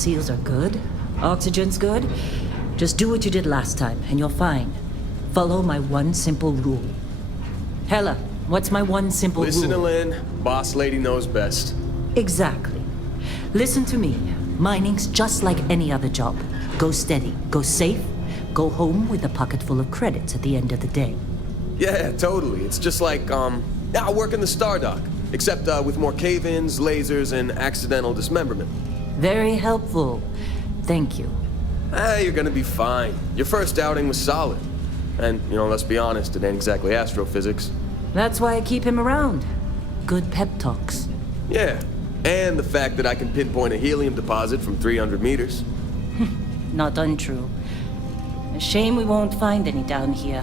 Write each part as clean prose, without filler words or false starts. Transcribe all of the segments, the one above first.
seals are good, oxygen's good, just do what you did last time, and you're fine. Follow my one simple rule. Hella, what's my one simple rule? Listen to Lynn. Boss lady knows best. Exactly. Listen to me. Mining's just like any other job. Go steady, go safe, go home with a pocket full of credits at the end of the day. Yeah, totally. It's just like, I work in the Stardock. Except with more cave-ins, lasers, and accidental dismemberment. Very helpful. Thank you. You're gonna be fine. Your first outing was solid. And, let's be honest, it ain't exactly astrophysics. That's why I keep him around. Good pep talks. Yeah, and the fact that I can pinpoint a helium deposit from 300 meters. Not untrue. A shame we won't find any down here.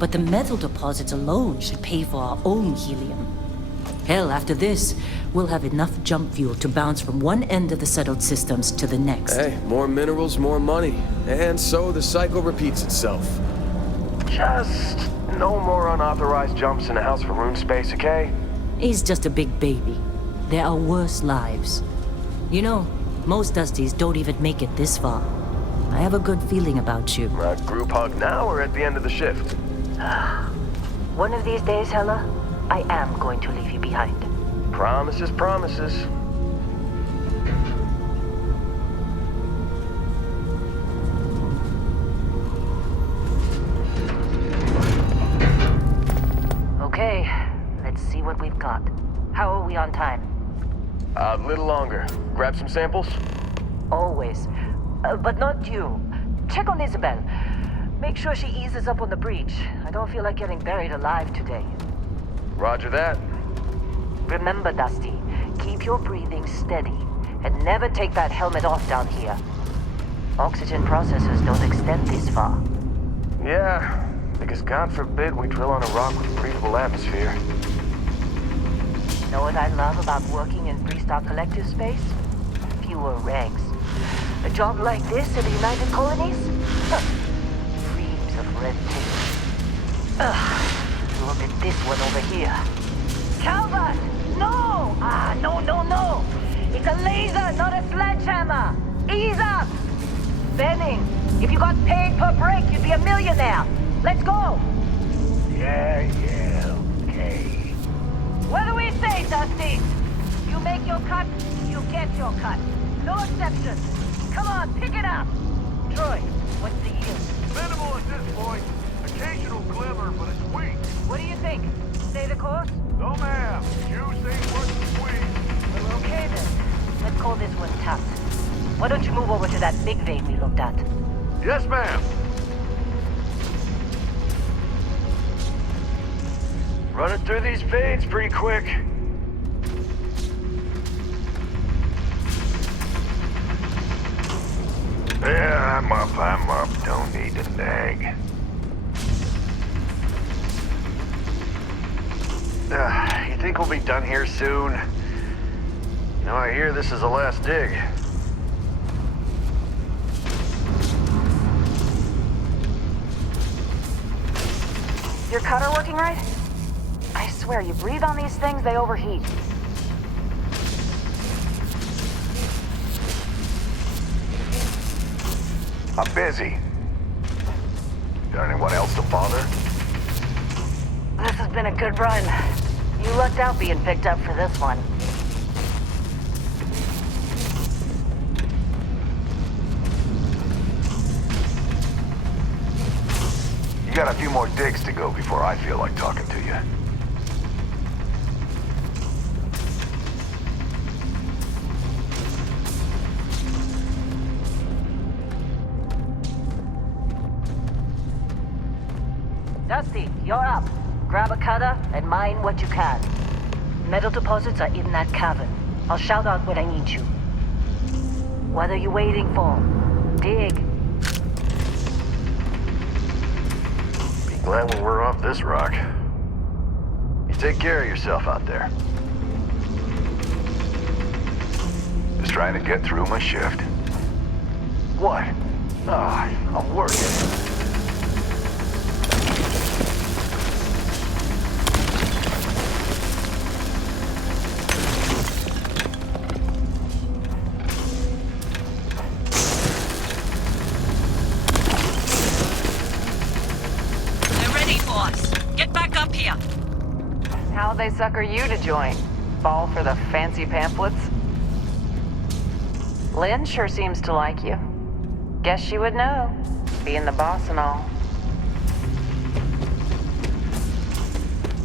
But the metal deposits alone should pay for our own helium. Hell, after this, we'll have enough jump fuel to bounce from one end of the settled systems to the next. Hey, more minerals, more money. And so the cycle repeats itself. Just no more unauthorized jumps in the house for room space, okay? He's just a big baby. There are worse lives. Most Dusties don't even make it this far. I have a good feeling about you. Group hug now or at the end of the shift? One of these days, Hella, I am going to leave you behind. Promises, promises. Okay, let's see what we've got. How are we on time? A little longer. Grab some samples? Always. But not you. Check on Isabel. Make sure she eases up on the breach. I don't feel like getting buried alive today. Roger that. Remember, Dusty, keep your breathing steady and never take that helmet off down here. Oxygen processors don't extend this far. Yeah, because God forbid we drill on a rock with breathable atmosphere. Know what I love about working in Freestock Collective space? Fewer regs. A job like this in the United Colonies? Dreams of red tape. Look at this one over here. Calvert! No! No! It's a laser, not a sledgehammer! Ease up! Benning, if you got paid per break, you'd be a millionaire. Let's go! Yeah, okay. What do we say, Dusty? You make your cut, you get your cut. No exceptions. Come on, pick it up. Troy, what's the yield? Minimal at this point. Occasional glimmer, but it's weak. What do you think? Stay the course? No, ma'am. Juice ain't worth the squeeze. Well, okay then. Let's call this one tapped. Why don't you move over to that big vein we looked at? Yes, ma'am. Running through these veins pretty quick. Yeah, I'm up. Don't need to nag. You think we'll be done here soon? I hear this is the last dig. Your cutter working right? I swear, you breathe on these things, they overheat. I'm busy. Got anyone else to bother? This has been a good run. You lucked out being picked up for this one. You got a few more digs to go before I feel like talking to you. Dusty, you're up. Grab a cutter and mine what you can. Metal deposits are in that cavern. I'll shout out when I need you. What are you waiting for? Dig. Be glad when we're off this rock. You take care of yourself out there. Just trying to get through my shift. What? I'm working. How'd they sucker you to join? Fall for the fancy pamphlets? Lynn sure seems to like you. Guess she would know, being the boss and all.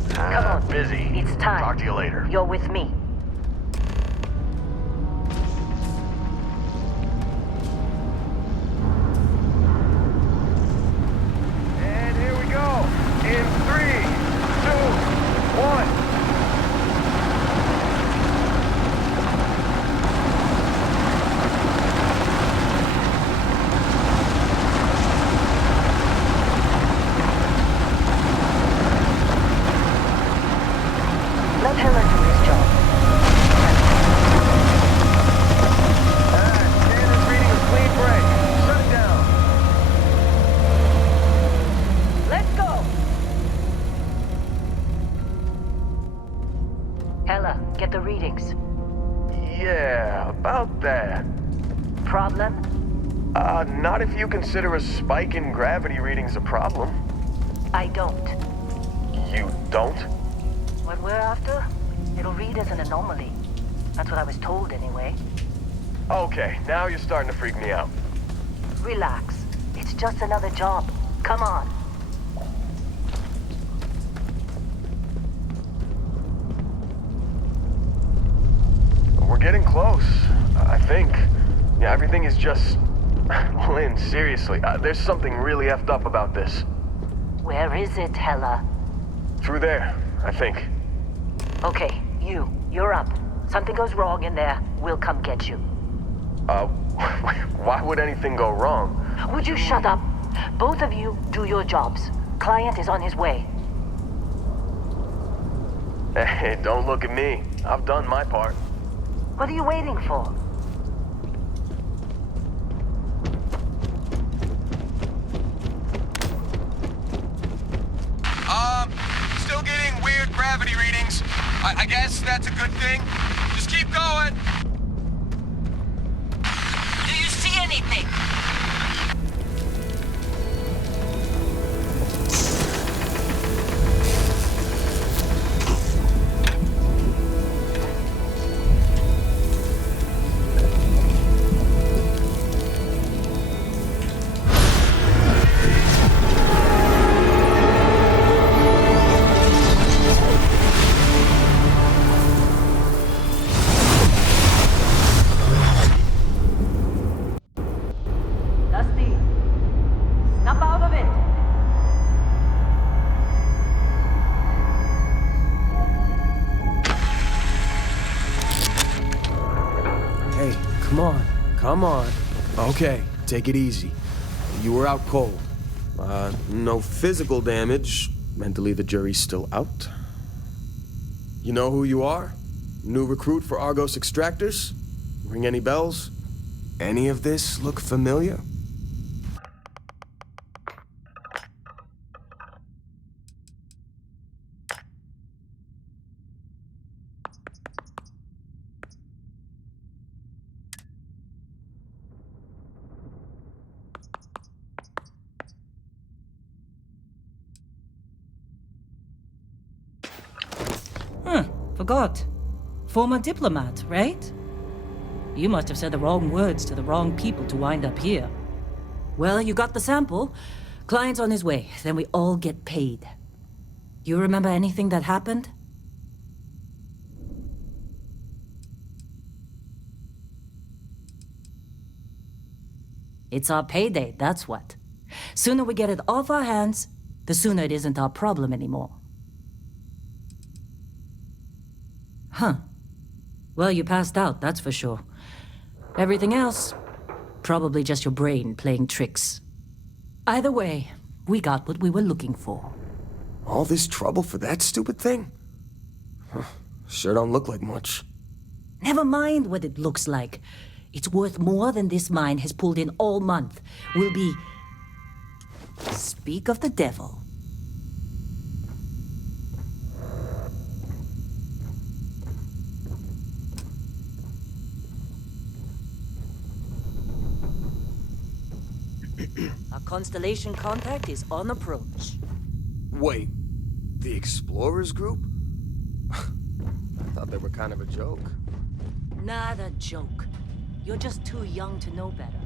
Come on. Busy. It's time. Talk to you later. You're with me. And here we go. In 3, 2, 1. Let Hella do his job. Standard reading of clean break. Shut it down. Let's go! Hella, get the readings. Yeah, about that. Problem? Not if you consider a spike in gravity readings a problem. I don't. You don't? What we're after, it'll read as an anomaly. That's what I was told anyway. Okay, now you're starting to freak me out. Relax. It's just another job. Come on. We're getting close, I think. Yeah, everything is just... Lynn, seriously, there's something really effed up about this. Where is it, Hella? Through there, I think. Okay, you're up. Something goes wrong in there, we'll come get you. Why would anything go wrong? Would you shut up? Both of you do your jobs. Client is on his way. Hey, don't look at me. I've done my part. What are you waiting for? Still getting weird gravity readings. I guess that's a good thing. Just keep going. Do you see anything? Dusty, snap out of it. Hey, come on. Come on. Okay, take it easy. You were out cold. No physical damage. Mentally, the jury's still out. You know who you are? New recruit for Argos Extractors? Ring any bells? Any of this look familiar? Forgot. Former diplomat, right? You must have said the wrong words to the wrong people to wind up here. Well, you got the sample. Client's on his way, then we all get paid. You remember anything that happened? It's our payday, that's what. Sooner we get it off our hands, the sooner it isn't our problem anymore. Huh. Well, you passed out, that's for sure. Everything else, probably just your brain playing tricks. Either way, we got what we were looking for. All this trouble for that stupid thing? Sure don't look like much. Never mind what it looks like. It's worth more than this mine has pulled in all month. We'll be... Speak of the devil. Our constellation contact is on approach. Wait, the Explorers group? I thought they were kind of a joke. Not a joke. You're just too young to know better.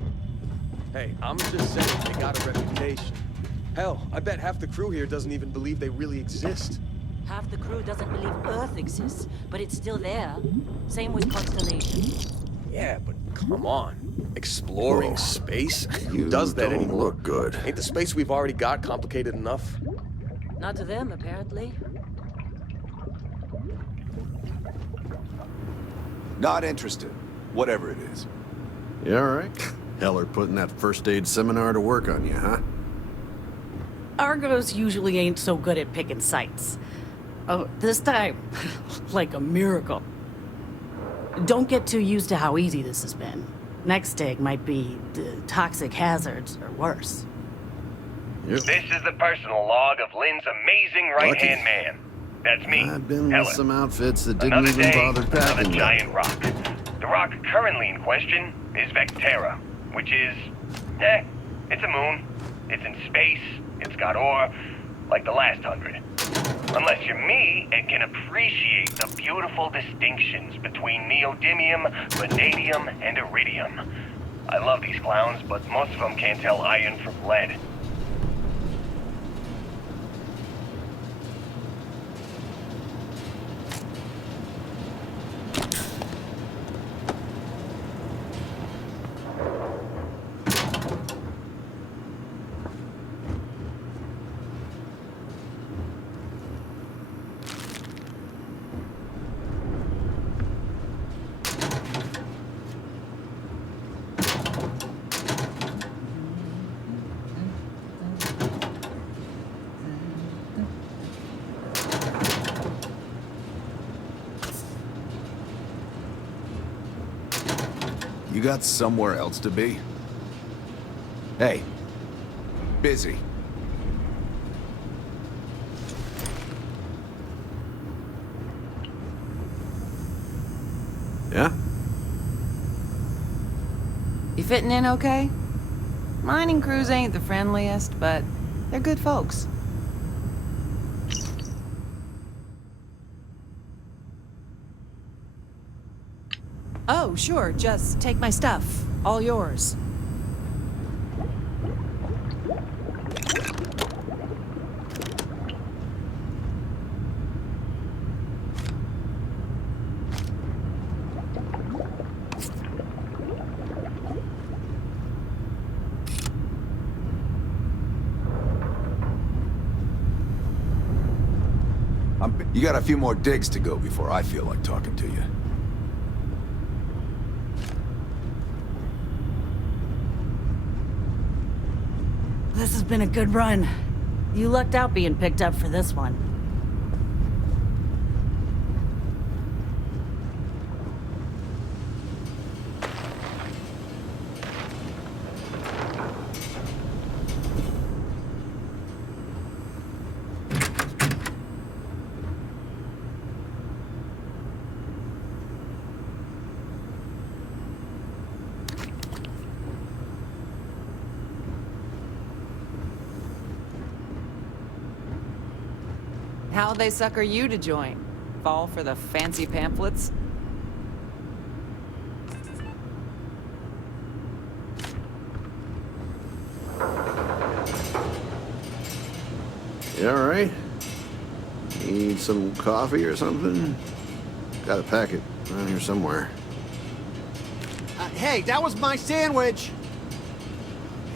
Hey, I'm just saying they got a reputation. Hell, I bet half the crew here doesn't even believe they really exist. Half the crew doesn't believe Earth exists, but it's still there. Same with Constellation. Yeah, but come on. Exploring space? Who You does that don't anymore? look good. Ain't the space we've already got complicated enough? Not to them, apparently. Not interested. Whatever it is. You alright? Heller putting that first aid seminar to work on you, huh? Argos usually ain't so good at picking sites. Oh, this time, like a miracle. Don't get too used to how easy this has been. Next dig might be toxic hazards or worse. Yep. This is the personal log of Lynn's amazing right-hand man. That's me, I've been Heller. with some outfits that didn't Another even day, bother another packing giant them. rock. The rock currently in question is Vectera, which is, it's a moon. It's in space. It's got ore, like the last 100. Unless you're me and can appreciate the beautiful distinctions between neodymium, vanadium, and iridium. I love these clowns, but most of them can't tell iron from lead. You got somewhere else to be? Hey. Busy. Yeah? You fitting in okay? Mining crews ain't the friendliest, but they're good folks. Oh, sure, just take my stuff. All yours. You got a few more digs to go before I feel like talking to you. This has been a good run. You lucked out being picked up for this one. How'd they sucker you to join? Fall for the fancy pamphlets? You alright? Need some coffee or something? Got a packet around here somewhere. Hey, that was my sandwich!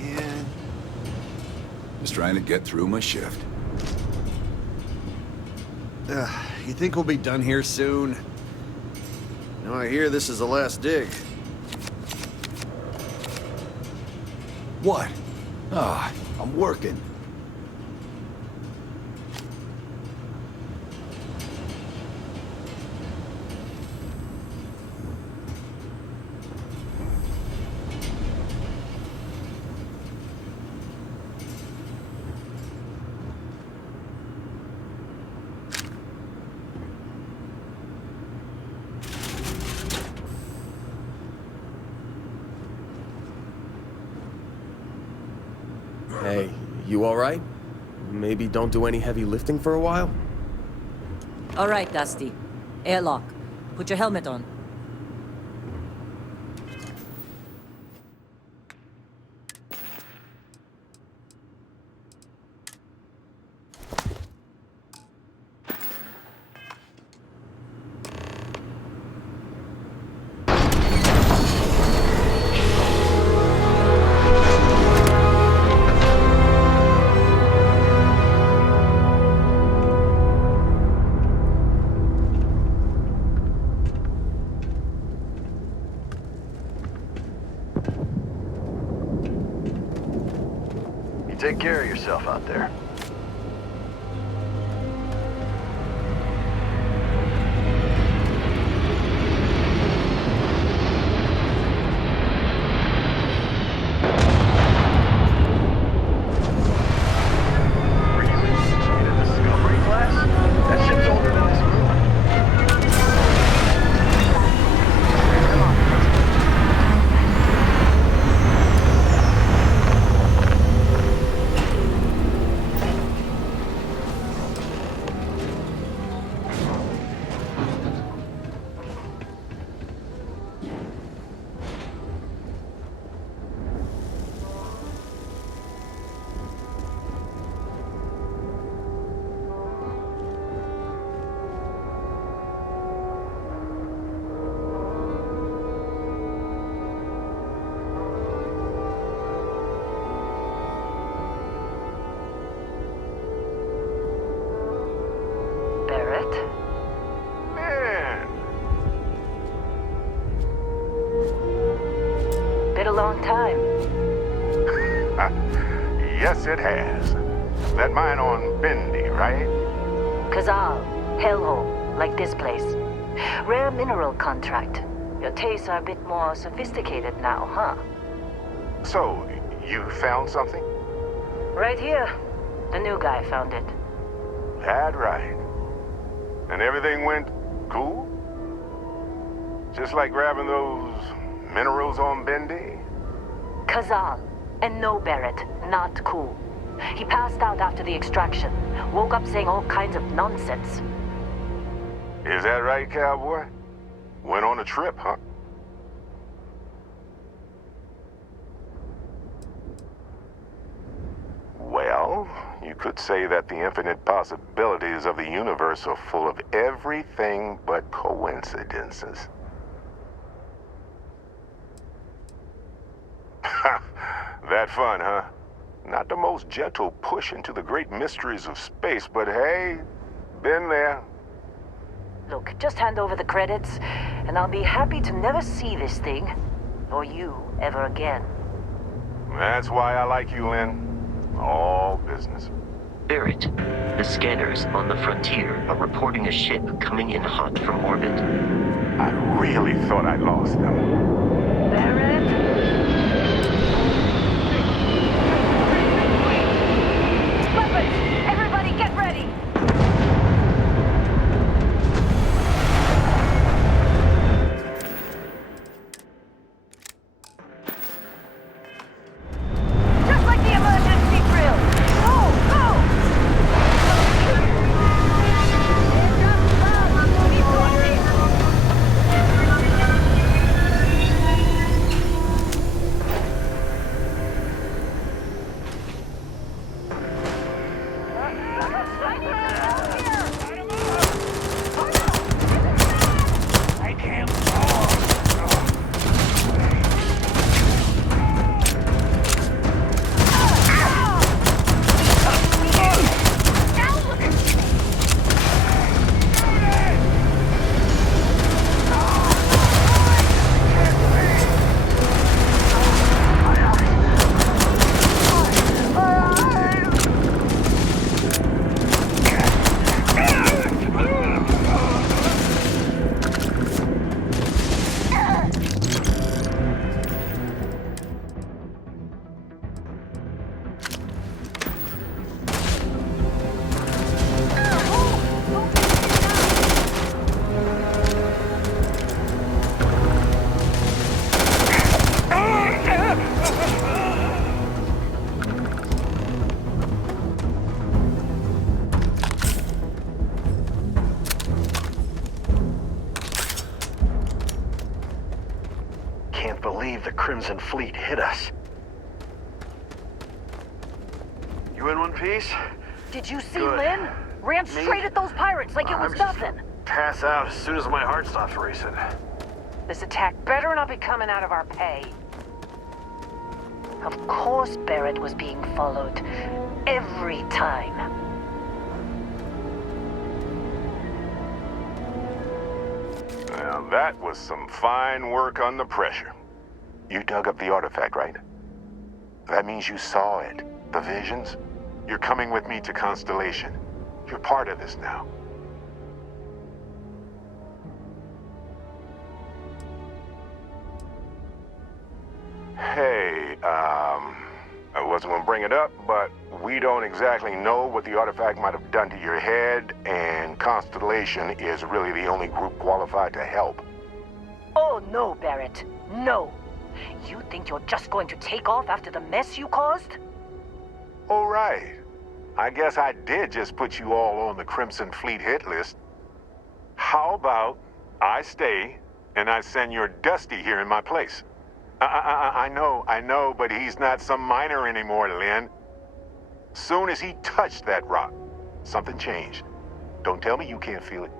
Man. Just trying to get through my shift. You think we'll be done here soon? You know, I hear this is the last dig. What? Ah, I'm working. Hey, you alright? Maybe don't do any heavy lifting for a while? All right, Dusty. Airlock. Put your helmet on. Take care of yourself out there. long time. Yes, it has. That mine on Bendy, right? Kazal, hellhole, like this place. Rare mineral contract. Your tastes are a bit more sophisticated now, huh? So, you found something? Right here. The new guy found it. That right. And everything went cool? Just like grabbing those minerals on Bendy? Kazal. And no Barrett. Not cool. He passed out after the extraction. Woke up saying all kinds of nonsense. Is that right, cowboy? Went on a trip, huh? Well, you could say that the infinite possibilities of the universe are full of everything but coincidences. That fun, huh? Not the most gentle push into the great mysteries of space, but hey, been there. Look, just hand over the credits, and I'll be happy to never see this thing, or you, ever again. That's why I like you, Lynn. All business. Barrett, the scanners on the frontier are reporting a ship coming in hot from orbit. I really thought I lost them. Barrett? Weapons! Everybody get ready! Just like the emergency drill! Go! Go! believe the Crimson Fleet hit us. You in one piece? Did you see Good. Lynn? Ran straight at those pirates like it was nothing. Pass out as soon as my heart stops racing. This attack better not be coming out of our pay. Of course Barrett was being followed. Every time. Now that was some fine work under pressure. You dug up the artifact, right? That means you saw it. The visions? You're coming with me to Constellation. You're part of this now. Hey, I wasn't gonna bring it up, but we don't exactly know what the artifact might have done to your head, and Constellation is really the only group qualified to help. Oh no, Barrett. No. You think you're just going to take off after the mess you caused? All right. I guess I did just put you all on the Crimson Fleet hit list. How about I stay and I send your Dusty here in my place? I know, but he's not some miner anymore, Lynn. Soon as he touched that rock, something changed. Don't tell me you can't feel it.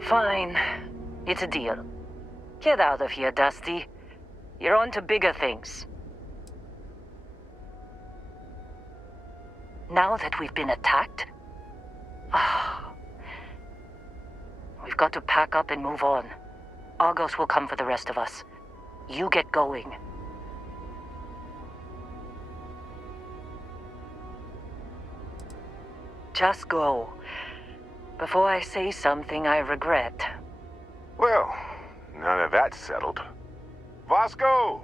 Fine. It's a deal. Get out of here, Dusty. You're on to bigger things. Now that we've been attacked, we've got to pack up and move on. Argos will come for the rest of us. You get going. Just go. Before I say something I regret. Well, now that that's settled. Vasco,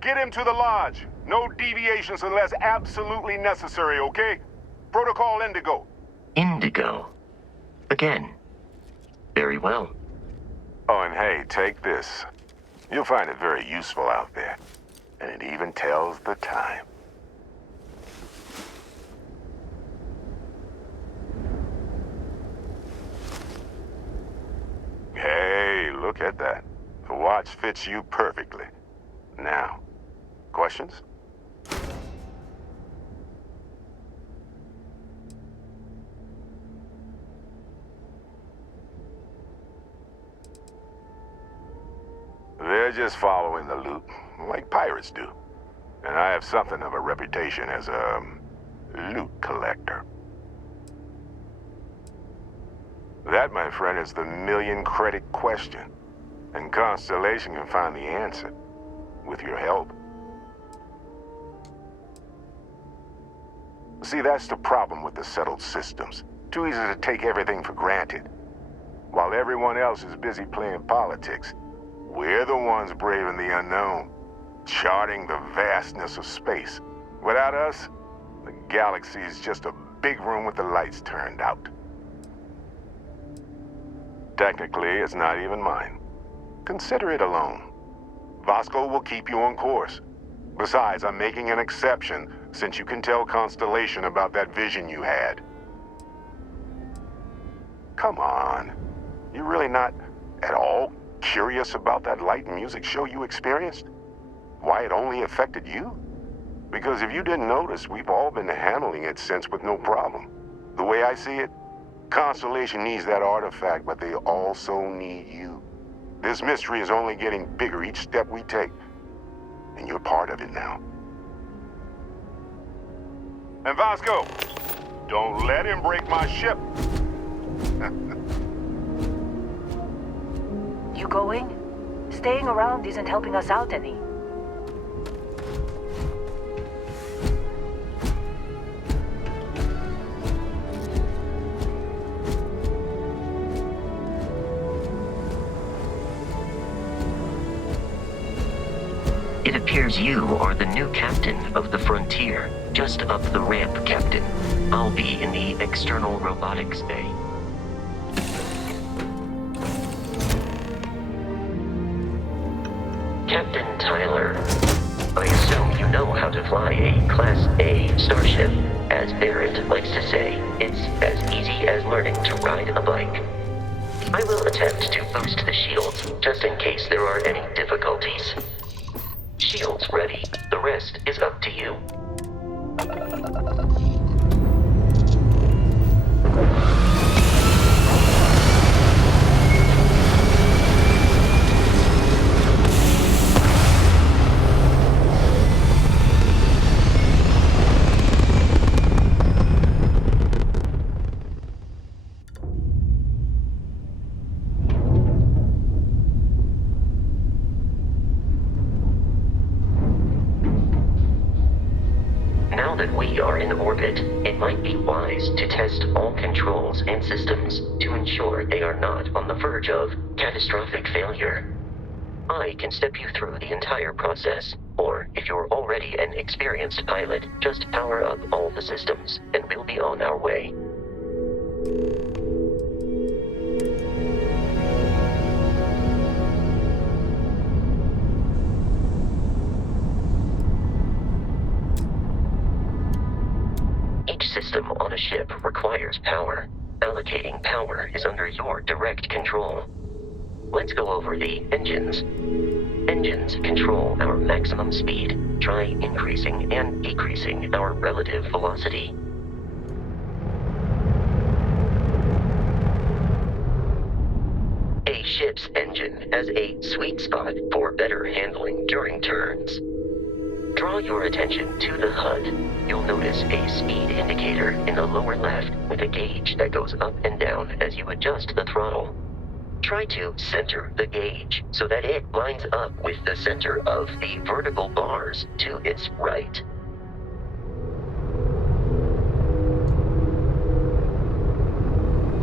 get him to the lodge. No deviations unless absolutely necessary, okay? Protocol Indigo. Indigo. Again. Very well. Oh, and hey, take this. You'll find it very useful out there. And it even tells the time. Hey, look at that. The watch fits you perfectly. Now, questions? They're just following the loot, like pirates do. And I have something of a reputation as a loot collector. That, my friend, is the million-credit question. And Constellation can find the answer, with your help. See, that's the problem with the settled systems. Too easy to take everything for granted. While everyone else is busy playing politics, we're the ones braving the unknown, charting the vastness of space. Without us, the galaxy is just a big room with the lights turned out. Technically, it's not even mine. Consider it alone. Vasco will keep you on course. Besides, I'm making an exception since you can tell Constellation about that vision you had. Come on. You're really not at all curious about that light and music show you experienced? Why it only affected you? Because if you didn't notice, we've all been handling it since with no problem. The way I see it, Constellation needs that artifact, but they also need you. This mystery is only getting bigger each step we take, and you're part of it now. And Vasco, don't let him break my ship. You going? Staying around isn't helping us out any. It appears you are the new captain of the Frontier. Just up the ramp, Captain. I'll be in the external robotics bay. Captain Tyler, I assume you know how to fly a Class A starship. As Barrett likes to say, it's as easy as learning to ride a bike. I will attempt to boost the shields, just in case there are any difficulties. shields ready. The rest is up to you. Now that we are in orbit, it might be wise to test all controls and systems to ensure they are not on the verge of catastrophic failure. I can step you through the entire process, or if you're already an experienced pilot, just power up all the systems, and we'll be on our way. Each system on a ship requires power. Allocating power is under your direct control. Let's go over the engines. Engines control our maximum speed. Try increasing and decreasing our relative velocity. A ship's engine has a sweet spot for better handling during turns. Draw your attention to the HUD. You'll notice a speed indicator in the lower left with a gauge that goes up and down as you adjust the throttle. Try to center the gauge so that it lines up with the center of the vertical bars to its right.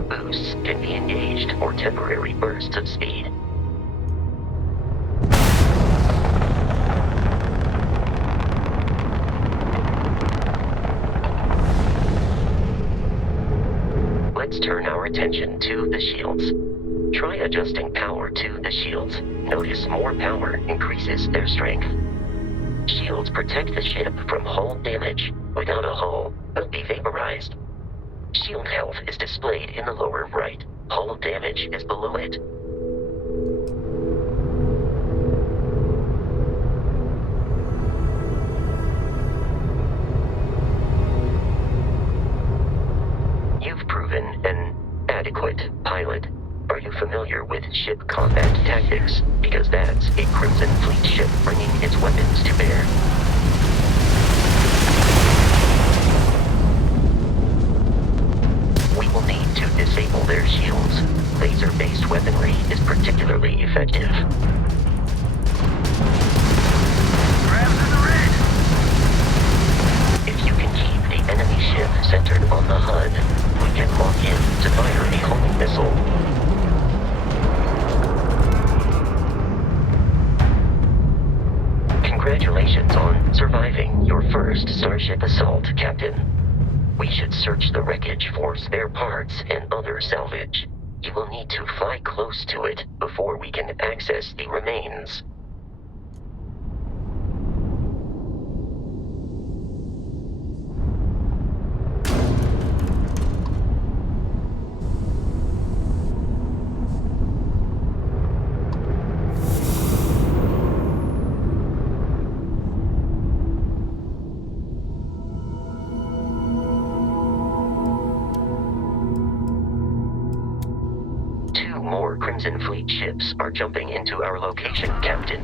Boosts can be engaged for temporary bursts of speed. Let's turn our attention to the shields. Try adjusting power to the shields. Notice more power increases their strength. Shields protect the ship from hull damage. Without a hull, it'll be vaporized. Shield health is displayed in the lower right. Hull damage is below it. You've proven an adequate pilot. Are you familiar with ship combat tactics? Because that's a Crimson Fleet ship bringing its weapons to bear. We will need to disable their shields. Laser-based weaponry is particularly effective. If you can keep the enemy ship centered on the HUD, we can lock in to fire a homing missile. Congratulations on surviving your first Starship assault, Captain. We should search the wreckage for spare parts and other salvage. You will need to fly close to it before we can access the remains. More Crimson Fleet ships are jumping into our location, Captain.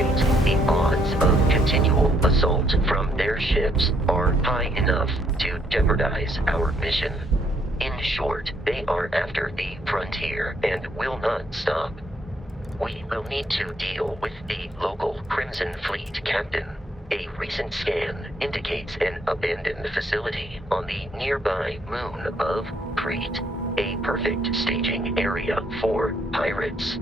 operate, the odds of continual assault from their ships are high enough to jeopardize our mission. In short, they are after the frontier and will not stop. We will need to deal with the local Crimson Fleet captain. A recent scan indicates an abandoned facility on the nearby moon of Crete, a perfect staging area for pirates.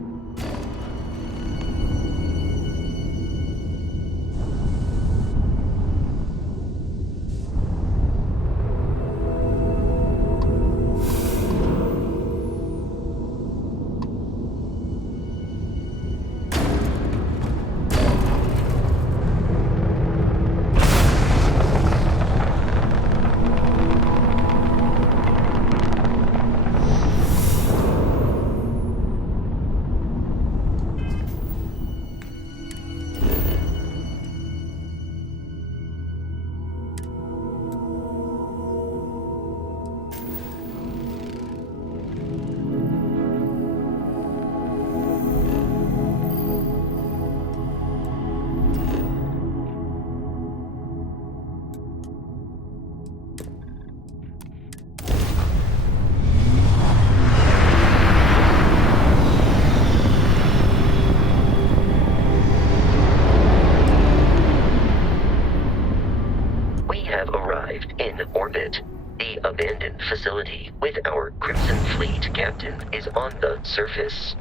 Facility with our Crimson Fleet captain is on the surface.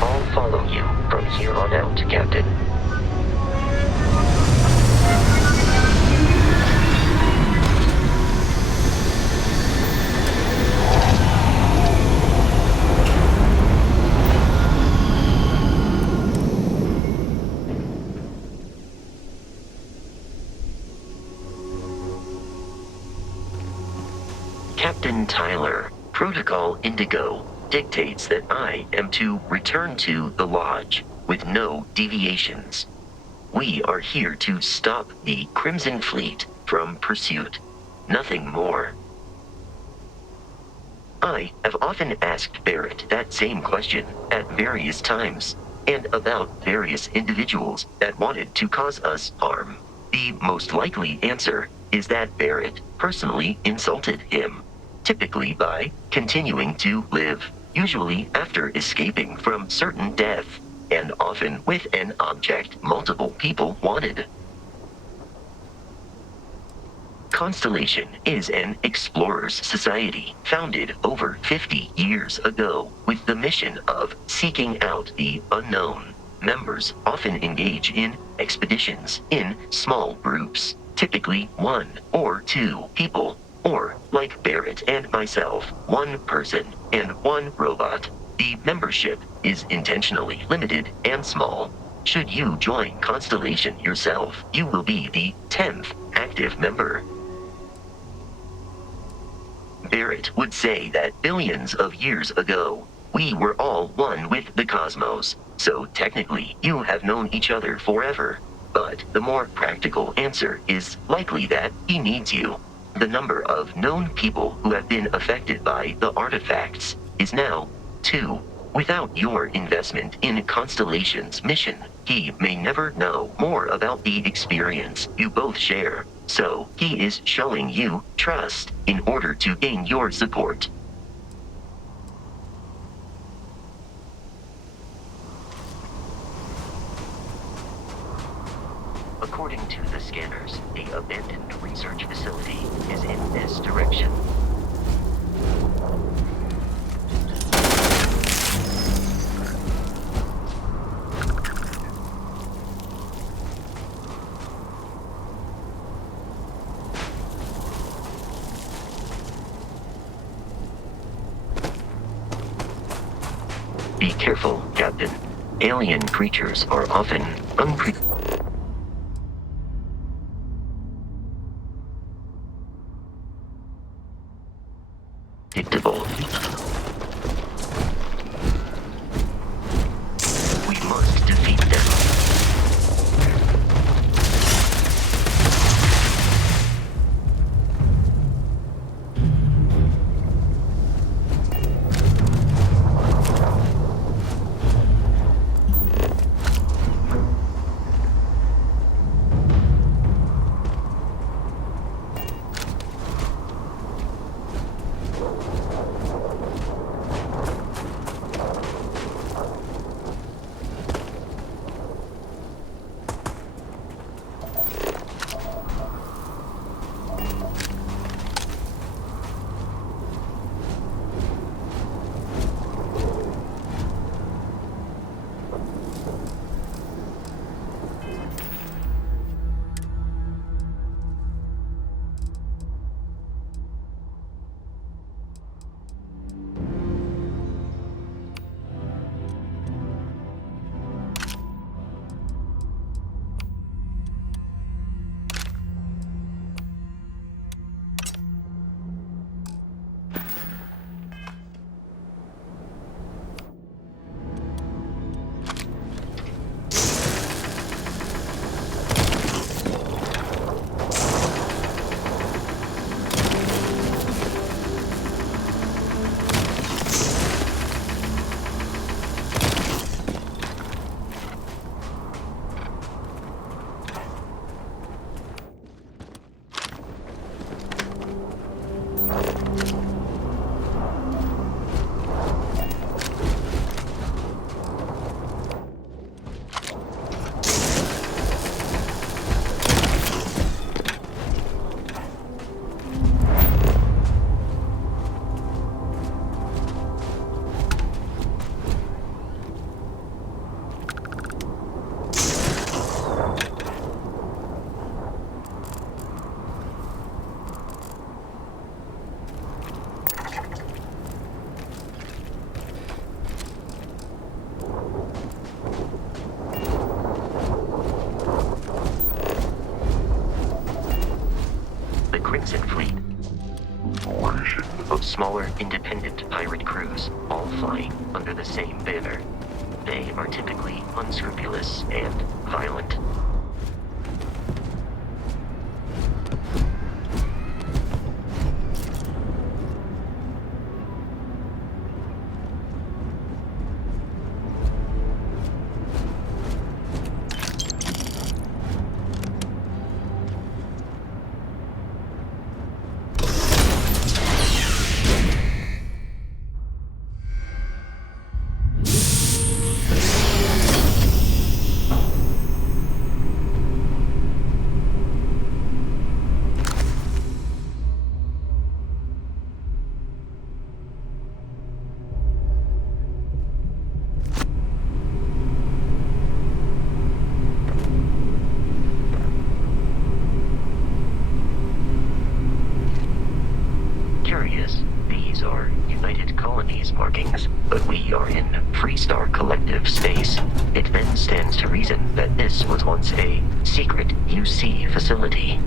I'll follow you from here on out, Captain. Captain Tyler, Protocol Indigo dictates that I am to return to the Lodge with no deviations. We are here to stop the Crimson Fleet from pursuit. Nothing more. I have often asked Barrett that same question at various times, and about various individuals that wanted to cause us harm. The most likely answer is that Barrett personally insulted him, typically by continuing to live, usually after escaping from certain death, and often with an object multiple people wanted. Constellation is an explorers' society founded over 50 years ago with the mission of seeking out the unknown. Members often engage in expeditions in small groups, typically 1 or 2 people, or, like Barrett and myself, 1 person and 1 robot. The membership is intentionally limited and small. Should you join Constellation yourself, you will be the 10th active member. Barrett would say that billions of years ago, we were all one with the cosmos, so technically you have known each other forever. But the more practical answer is likely that he needs you. The number of known people who have been affected by the artifacts is now 2. Without your investment in Constellation's mission, he may never know more about the experience you both share. So, he is showing you trust in order to gain your support. According to the scanners, the abandoned research facility is in this direction. Be careful, Captain. Alien creatures are often unpredictable. We must defeat them. the Crimson Fleet. Of smaller, independent pirate crews, all flying under the same banner. They are typically unscrupulous and violent. These are United Colonies markings, but we are in Freestar Collective space. It then stands to reason that this was once a secret UC facility.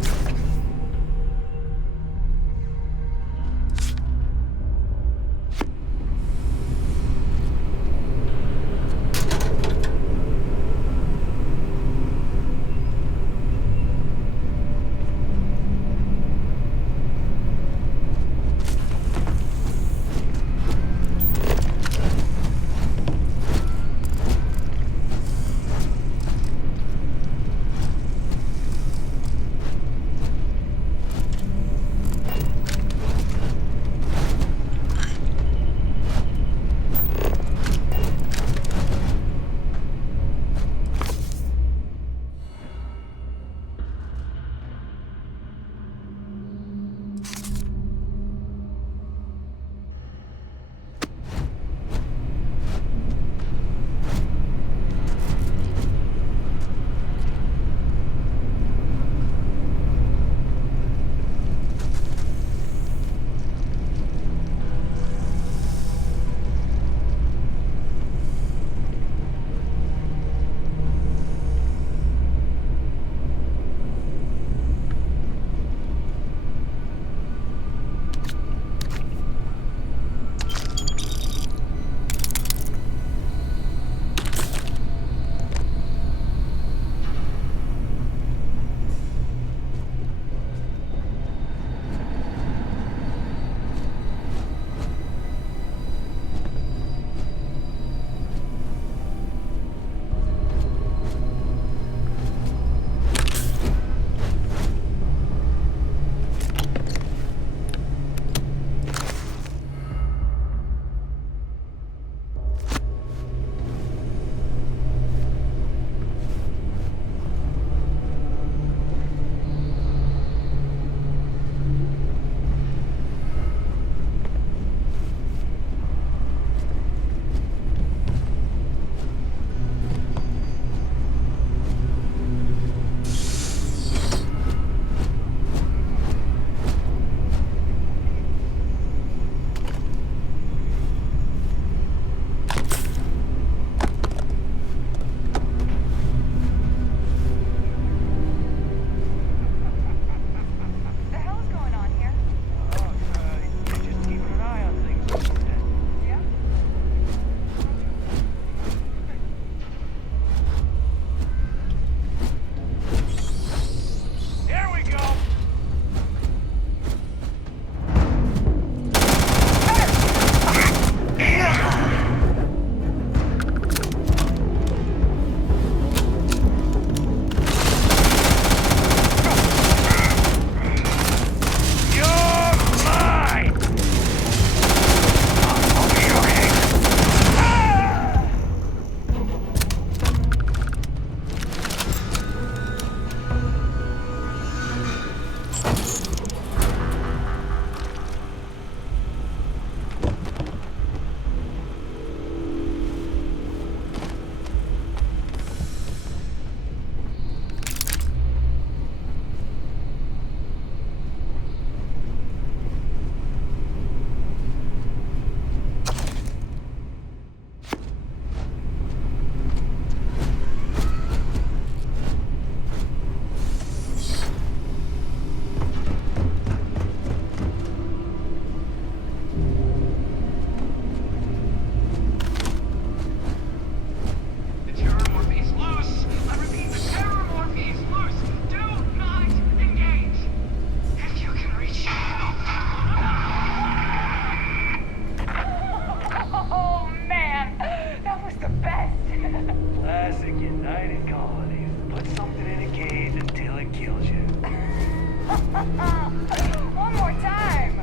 One more time.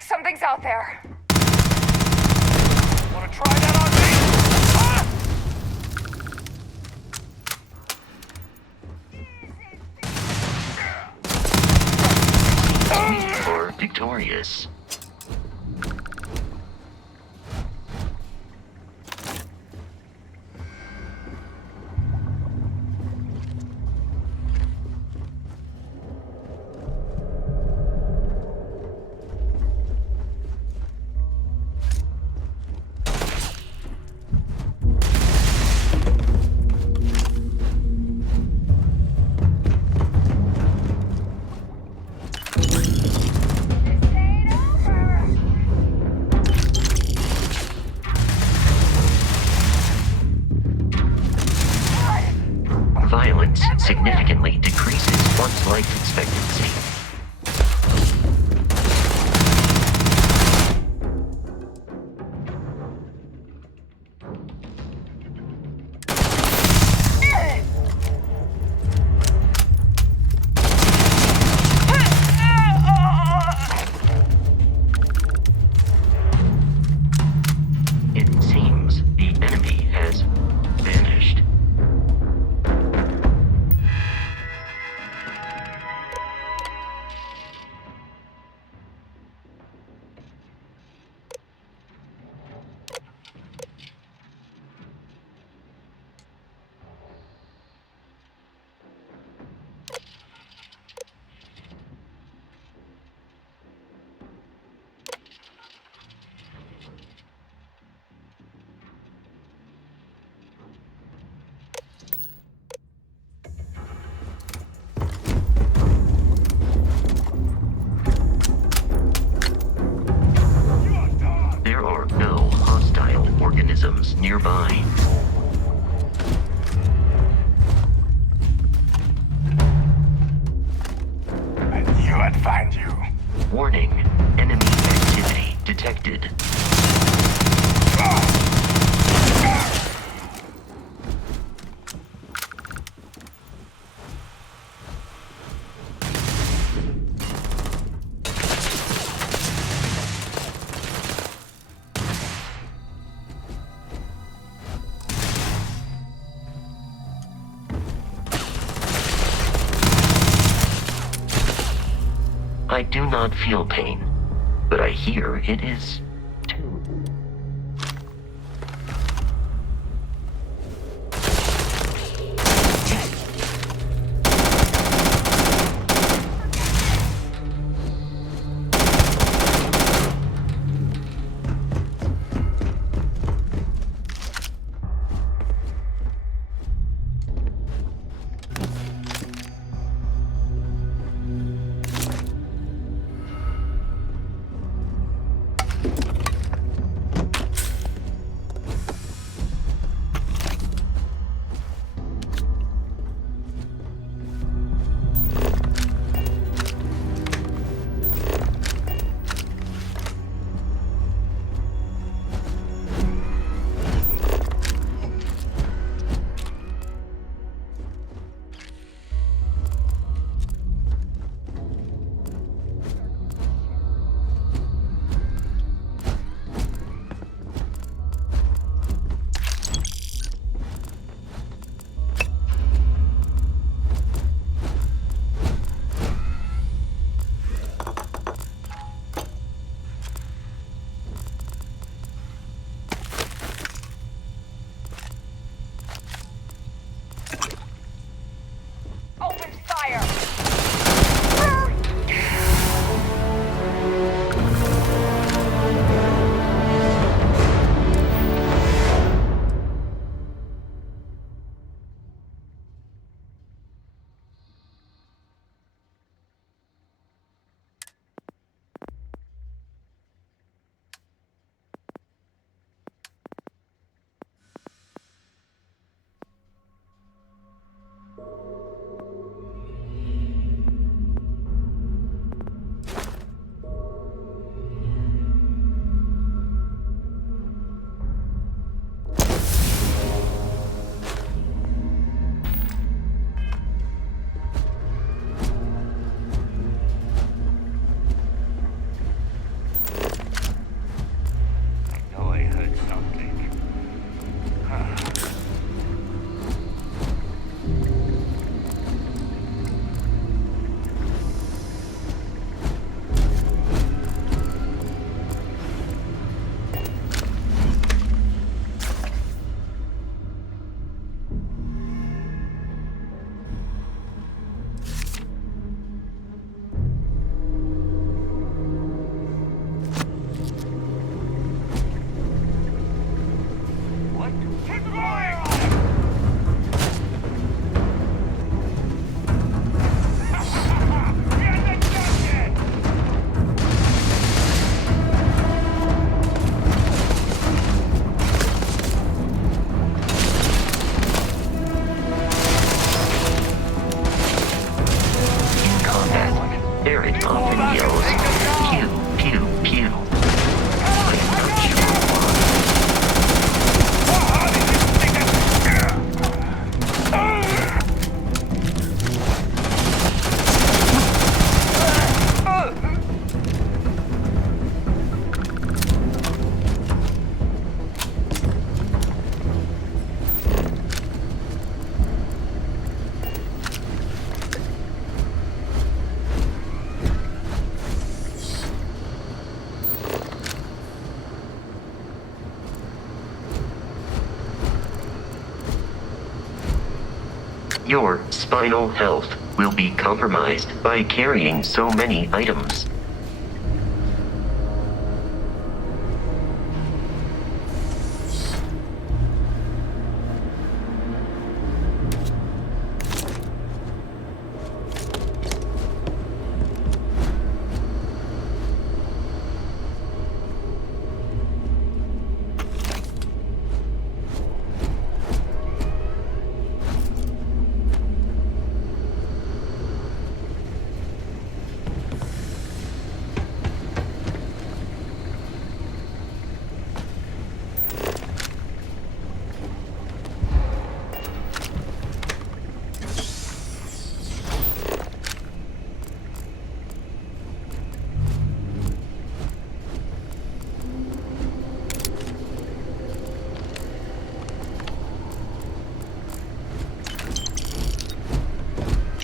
Something's out there. Wanna try that on me? We are victorious. life expectancy. It seems the enemy has vanished. There are no hostile organisms nearby. I knew I'd find you. Warning, enemy activity detected. I do not feel pain, but I hear it is too. Barrett often yells, pew, pew, pew. I'm not sure Your spinal health will be compromised by carrying so many items.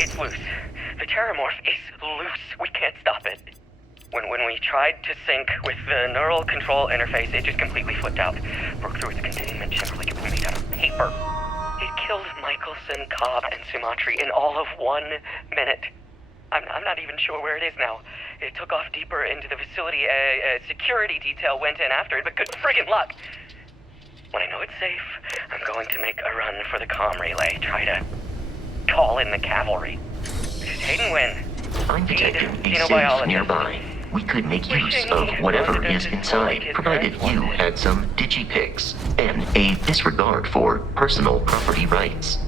It's loose. The Terramorph is loose. We can't stop it. When we tried to sync with the neural control interface, it just completely flipped out. Broke through its containment chamber like it was made out of paper. It killed Michelson, Cobb, and Sumatri in all of 1 minute. I'm not even sure where it is now. It took off deeper into the facility. A security detail went in after it, but good friggin' luck. When I know it's safe, I'm going to make a run for the comm relay. Try to call in the cavalry. Hayden Wynn. I'm detecting a safe nearby. We could make use of whatever is inside, provided you had some digipics and a disregard for personal property rights.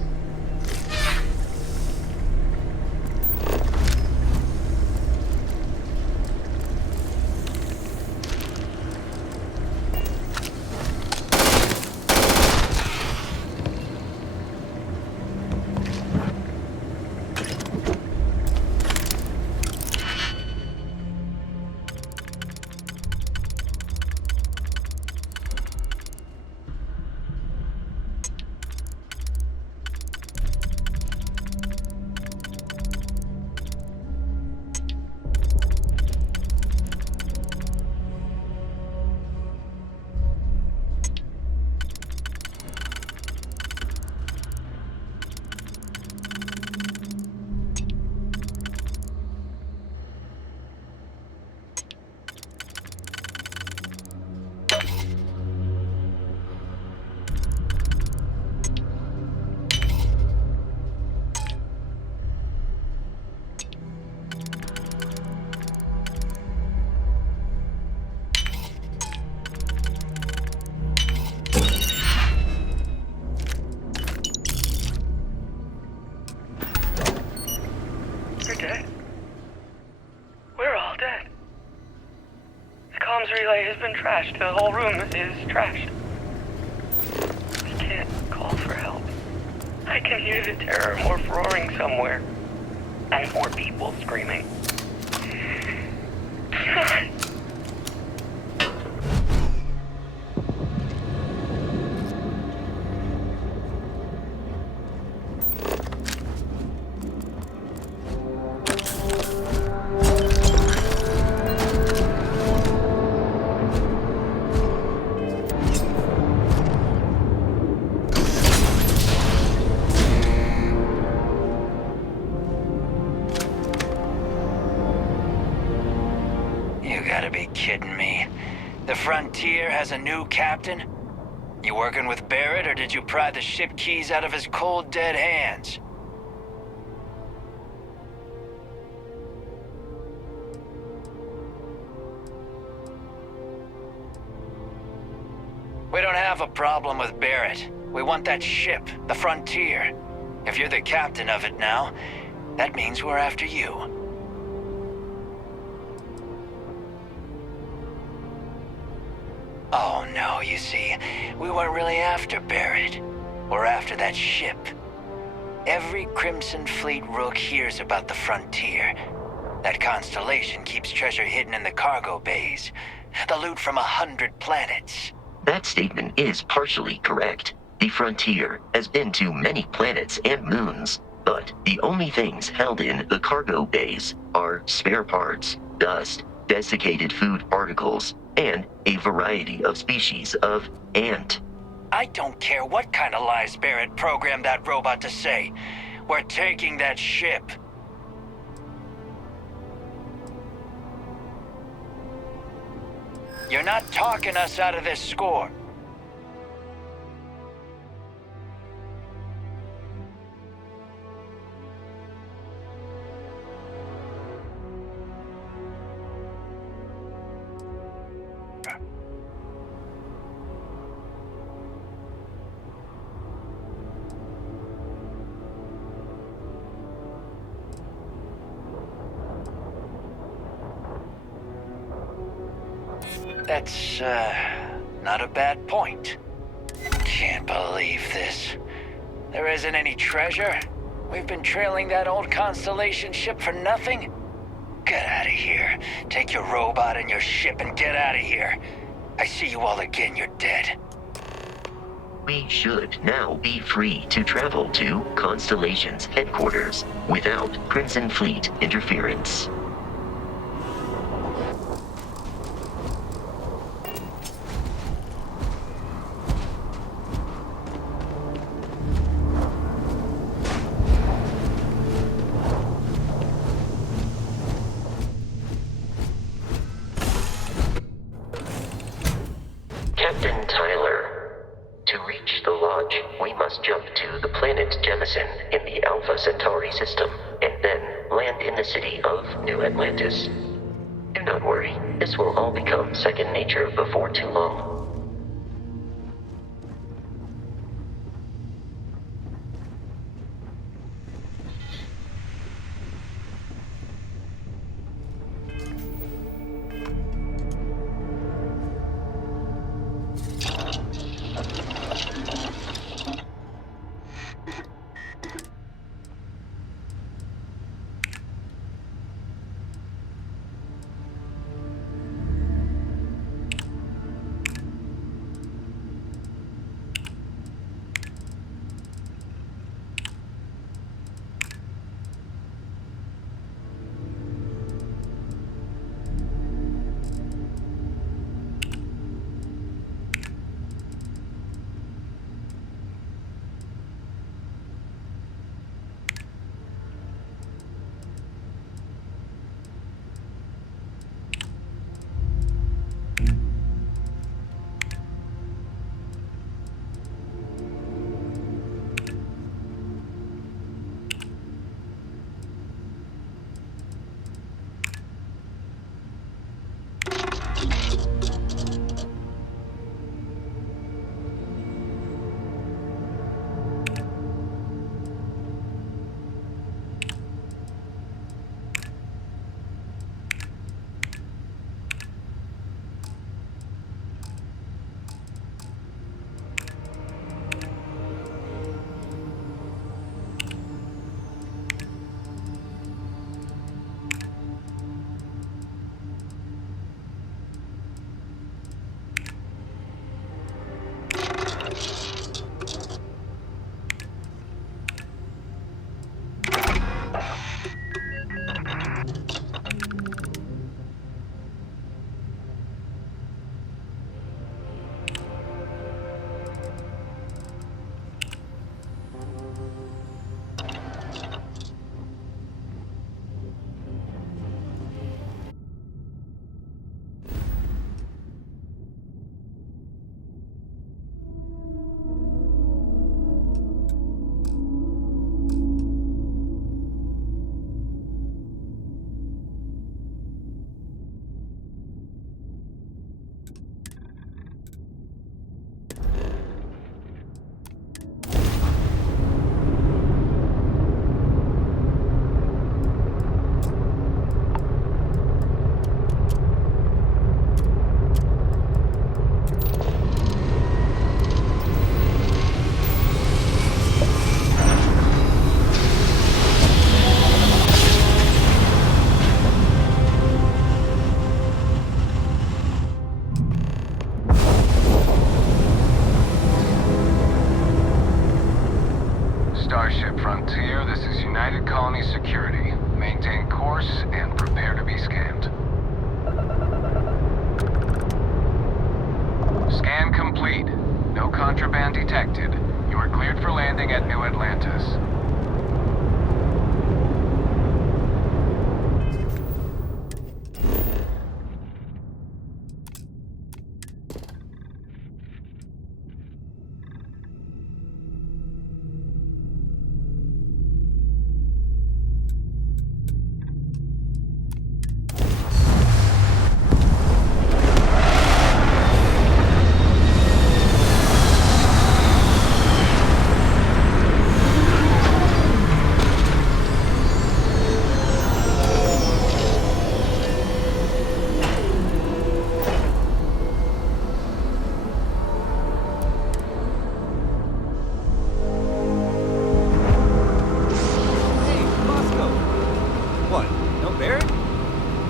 relay has been trashed. The whole room is trashed. We can't call for help. I can hear the Terramorph roaring somewhere. And more people screaming. Frontier has a new captain? You working with Barrett, or did you pry the ship keys out of his cold, dead hands? We don't have a problem with Barrett. We want that ship, the Frontier. If you're the captain of it now, that means we're after you. Oh no, you see, we weren't really after Barrett. We're after that ship. Every Crimson Fleet rook hears about the frontier. That constellation keeps treasure hidden in the cargo bays. The loot from 100 planets. That statement is partially correct. The frontier has been to many planets and moons, but the only things held in the cargo bays are spare parts, dust, desiccated food particles, and a variety of species of ant. I don't care what kind of lies Barrett programmed that robot to say. We're taking that ship. You're not talking us out of this score. That's, not a bad point. Can't believe this. There isn't any treasure? We've been trailing that old Constellation ship for nothing? Get out of here. Take your robot and your ship and get out of here. I see you all again, you're dead. We should now be free to travel to Constellation's headquarters without Crimson Fleet interference. Captain Tyler, to reach the lodge, we must jump to the planet Jemison in the Alpha Centauri system, and then land in the city of New Atlantis. Do not worry, this will all become second nature before too long.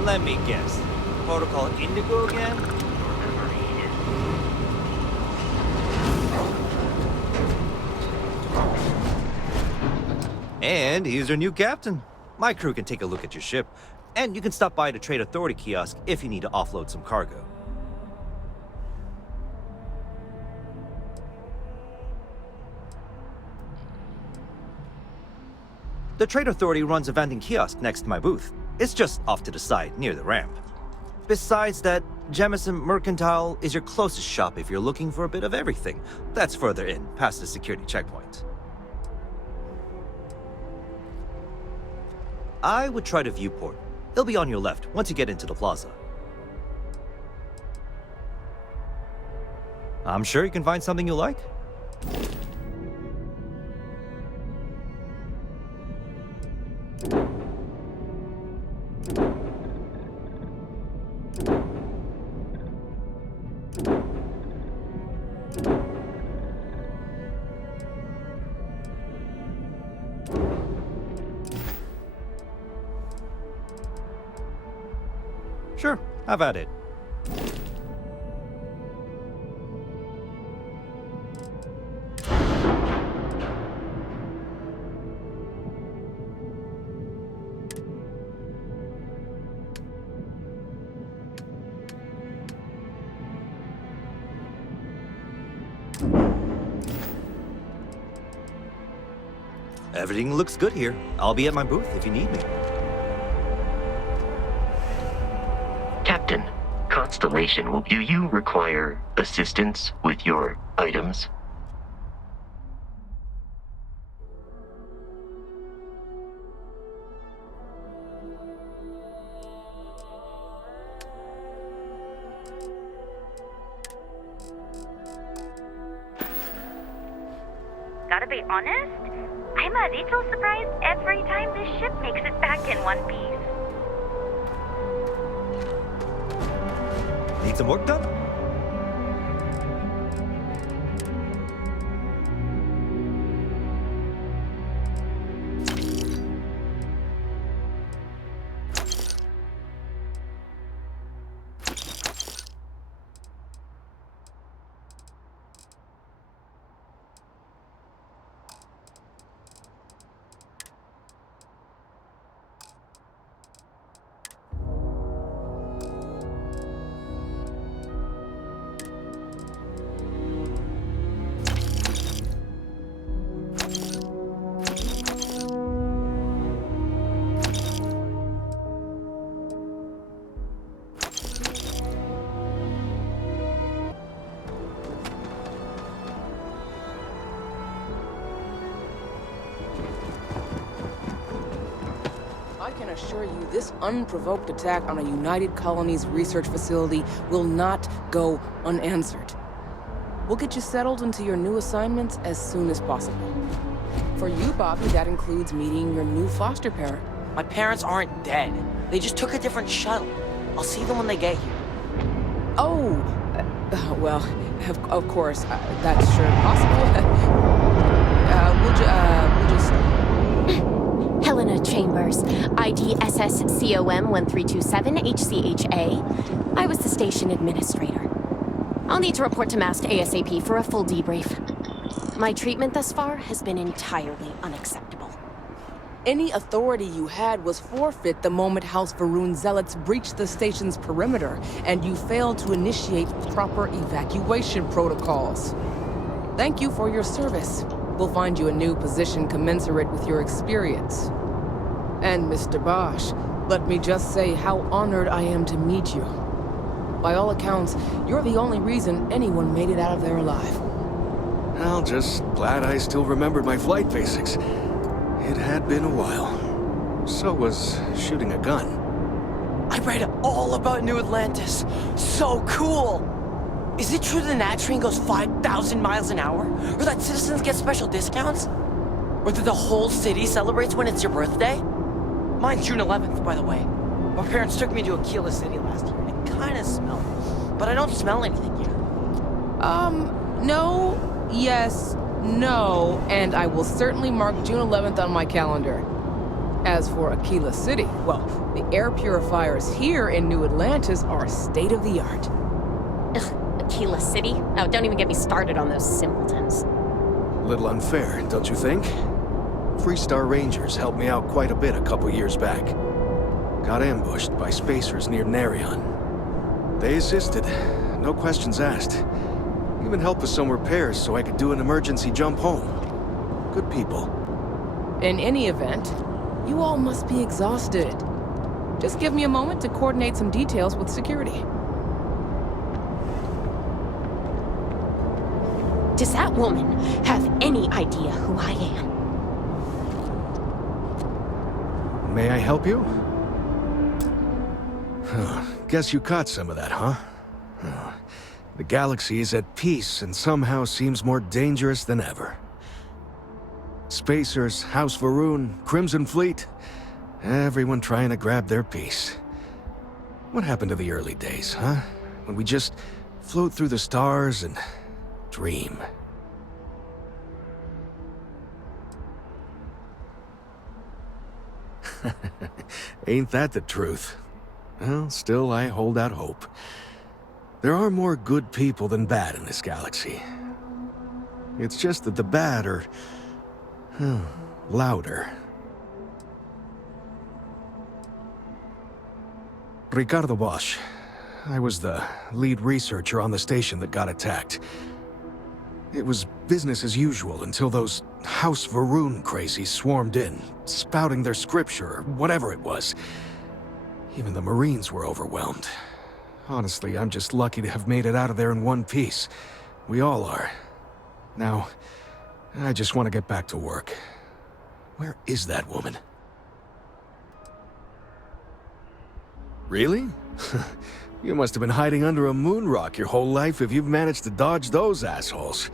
Let me guess. Protocol Indigo again? And here's your new captain. My crew can take a look at your ship, and you can stop by the Trade Authority kiosk if you need to offload some cargo. The Trade Authority runs a vending kiosk next to my booth. It's just off to the side, near the ramp. Besides that, Jemison Mercantile is your closest shop if you're looking for a bit of everything. That's further in, past the security checkpoint. I would try the viewport. It'll be on your left once you get into the plaza. I'm sure you can find something you like. Sure, have at it. Everything looks good here. I'll be at my booth if you need me. Captain, Constellation, do you require assistance with your items? Gotta be honest, I'm a little surprised every time this ship makes it back in one piece. Need some work done? I can assure you this unprovoked attack on a United Colonies research facility will not go unanswered. We'll get you settled into your new assignments as soon as possible. For you, Bobby, that includes meeting your new foster parent. My parents aren't dead. They just took a different shuttle. I'll see them when they get here. Oh, well, of course, that's sure possible. We'll just... Helena Chambers, IDSS COM 1327 HCHA. I was the station administrator. I'll need to report to Mast ASAP for a full debrief. My treatment thus far has been entirely unacceptable. Any authority you had was forfeit the moment House Varun zealots breached the station's perimeter, and you failed to initiate proper evacuation protocols. Thank you for your service. We'll find you a new position commensurate with your experience. And Mr. Bosch, let me just say how honored I am to meet you. By all accounts, you're the only reason anyone made it out of there alive. Well, just glad I still remembered my flight basics. It had been a while. So was shooting a gun. I read all about New Atlantis. So cool! Is it true the Nat train goes 5,000 miles an hour? Or that citizens get special discounts? Or that the whole city celebrates when it's your birthday? Mine's June 11th, by the way. My parents took me to Aquila City last year, and it kinda smelled. But I don't smell anything yet. No, yes, no, and I will certainly mark June 11th on my calendar. As for Aquila City, well, the air purifiers here in New Atlantis are state-of-the-art. Ugh, Aquila City? Oh, don't even get me started on those simpletons. Little unfair, don't you think? Freestar Rangers helped me out quite a bit a couple years back. Got ambushed by spacers near Narion. They assisted, no questions asked. Even helped with some repairs so I could do an emergency jump home. Good people. In any event, you all must be exhausted. Just give me a moment to coordinate some details with security. Does that woman have any idea who I am? May I help you? Guess you caught some of that, huh? The galaxy is at peace and somehow seems more dangerous than ever. Spacers, House Varun, Crimson Fleet, everyone trying to grab their piece. What happened to the early days, huh? When we just float through the stars and dream. Ain't that the truth? Well, still I hold out hope. There are more good people than bad in this galaxy. It's just that the bad are louder. Ricardo Bosch. I was the lead researcher on the station that got attacked. It was business as usual until those House Varun crazies swarmed in, spouting their scripture or whatever it was. Even the Marines were overwhelmed. Honestly, I'm just lucky to have made it out of there in one piece. We all are. Now, I just want to get back to work. Where is that woman? Really? You must have been hiding under a moon rock your whole life if you've managed to dodge those assholes.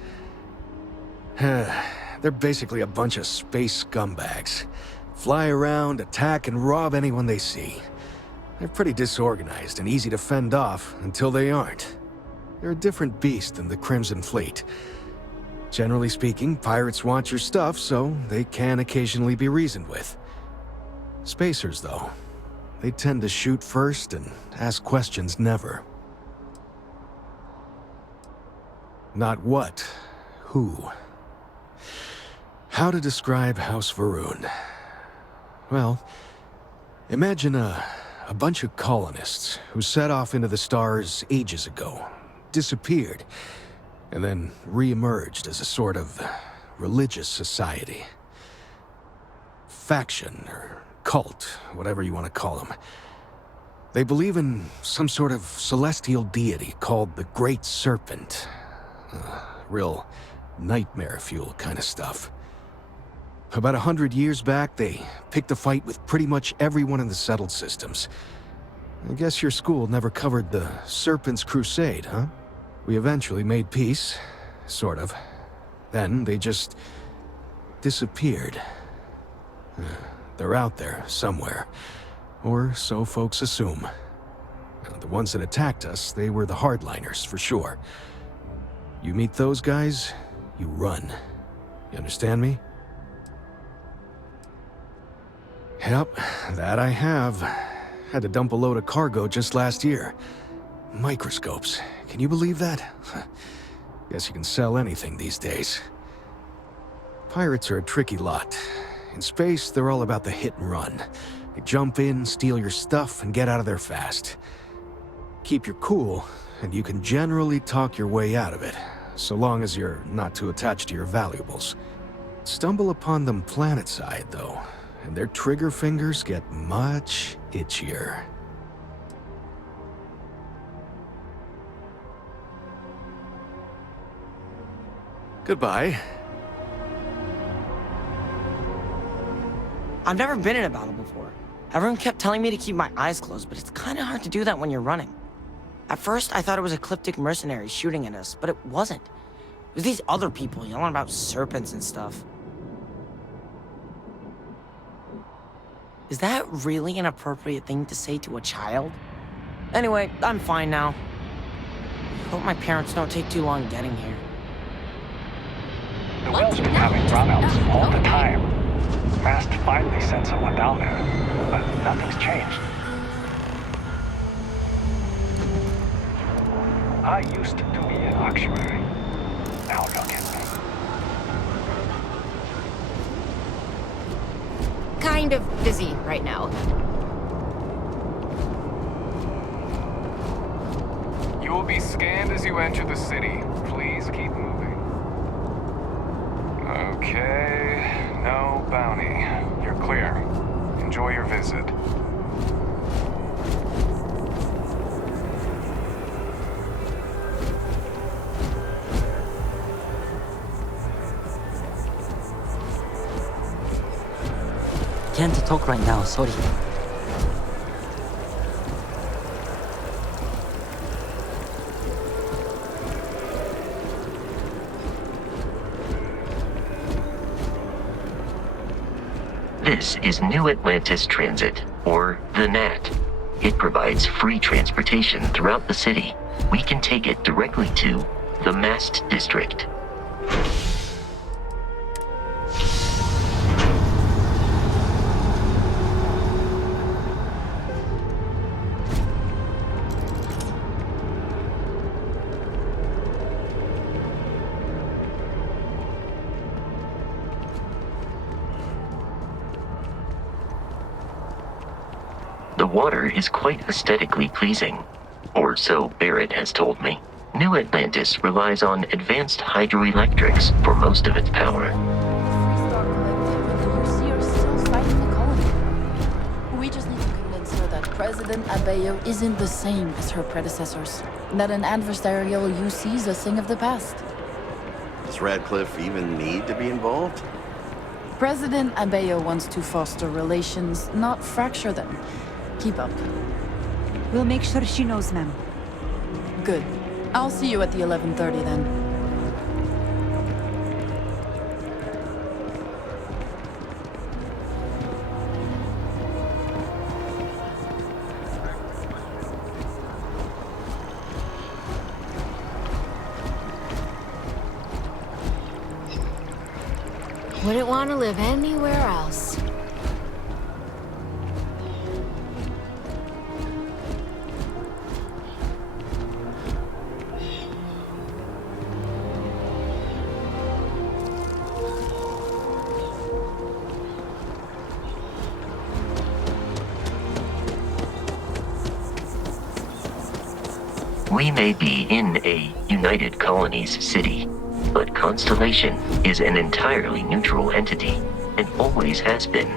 They're basically a bunch of space scumbags. Fly around, attack, and rob anyone they see. They're pretty disorganized and easy to fend off until they aren't. They're a different beast than the Crimson Fleet. Generally speaking, pirates want your stuff, so they can occasionally be reasoned with. Spacers, though, they tend to shoot first and ask questions never. Not what, who. How to describe House Varun? Well, imagine a bunch of colonists who set off into the stars ages ago, disappeared, and then re-emerged as a sort of religious society. Faction, or cult, whatever you want to call them. They believe in some sort of celestial deity called the Great Serpent. Real nightmare fuel kind of stuff. About 100 years back, they picked a fight with pretty much everyone in the settled systems. I guess your school never covered the Serpent's Crusade, huh? We eventually made peace, sort of. Then they just disappeared. They're out there somewhere, or so folks assume. The ones that attacked us, they were the hardliners, for sure. You meet those guys, you run. You understand me? Yep, that I have. Had to dump a load of cargo just last year. Microscopes. Can you believe that? Guess you can sell anything these days. Pirates are a tricky lot. In space, they're all about the hit and run. They jump in, steal your stuff, and get out of there fast. Keep your cool, and you can generally talk your way out of it, so long as you're not too attached to your valuables. Stumble upon them planetside, though, and their trigger fingers get much itchier. Goodbye. I've never been in a battle before. Everyone kept telling me to keep my eyes closed, but it's kind of hard to do that when you're running. At first, I thought it was ecliptic mercenaries shooting at us, but it wasn't. It was these other people yelling about serpents and stuff. Is that really an appropriate thing to say to a child? Anyway, I'm fine now. Hope my parents don't take too long getting here. The whale's been having runouts all the time. Mast finally sent someone down there, but nothing's changed. I used to be an auctioneer. Now look at me. Kind of busy right now. You will be scanned as you enter the city. Please keep moving. Okay, no bounty. You're clear. Enjoy your visit. Can't talk right now, sorry. This is New Atlantis Transit, or the NAT. It provides free transportation throughout the city. We can take it directly to the Mast District. The water is quite aesthetically pleasing, or so Barrett has told me. New Atlantis relies on advanced hydroelectrics for most of its power. We just need to convince her that President Abeyo isn't the same as her predecessors. That an adversarial UC is a thing of the past. Does Radcliffe even need to be involved? President Abeyo wants to foster relations, not fracture them. Keep up. We'll make sure she knows, ma'am. Good. I'll see you at the 11:30 then. Wouldn't want to live anywhere else. We may be in a United Colonies city, but Constellation is an entirely neutral entity, and always has been.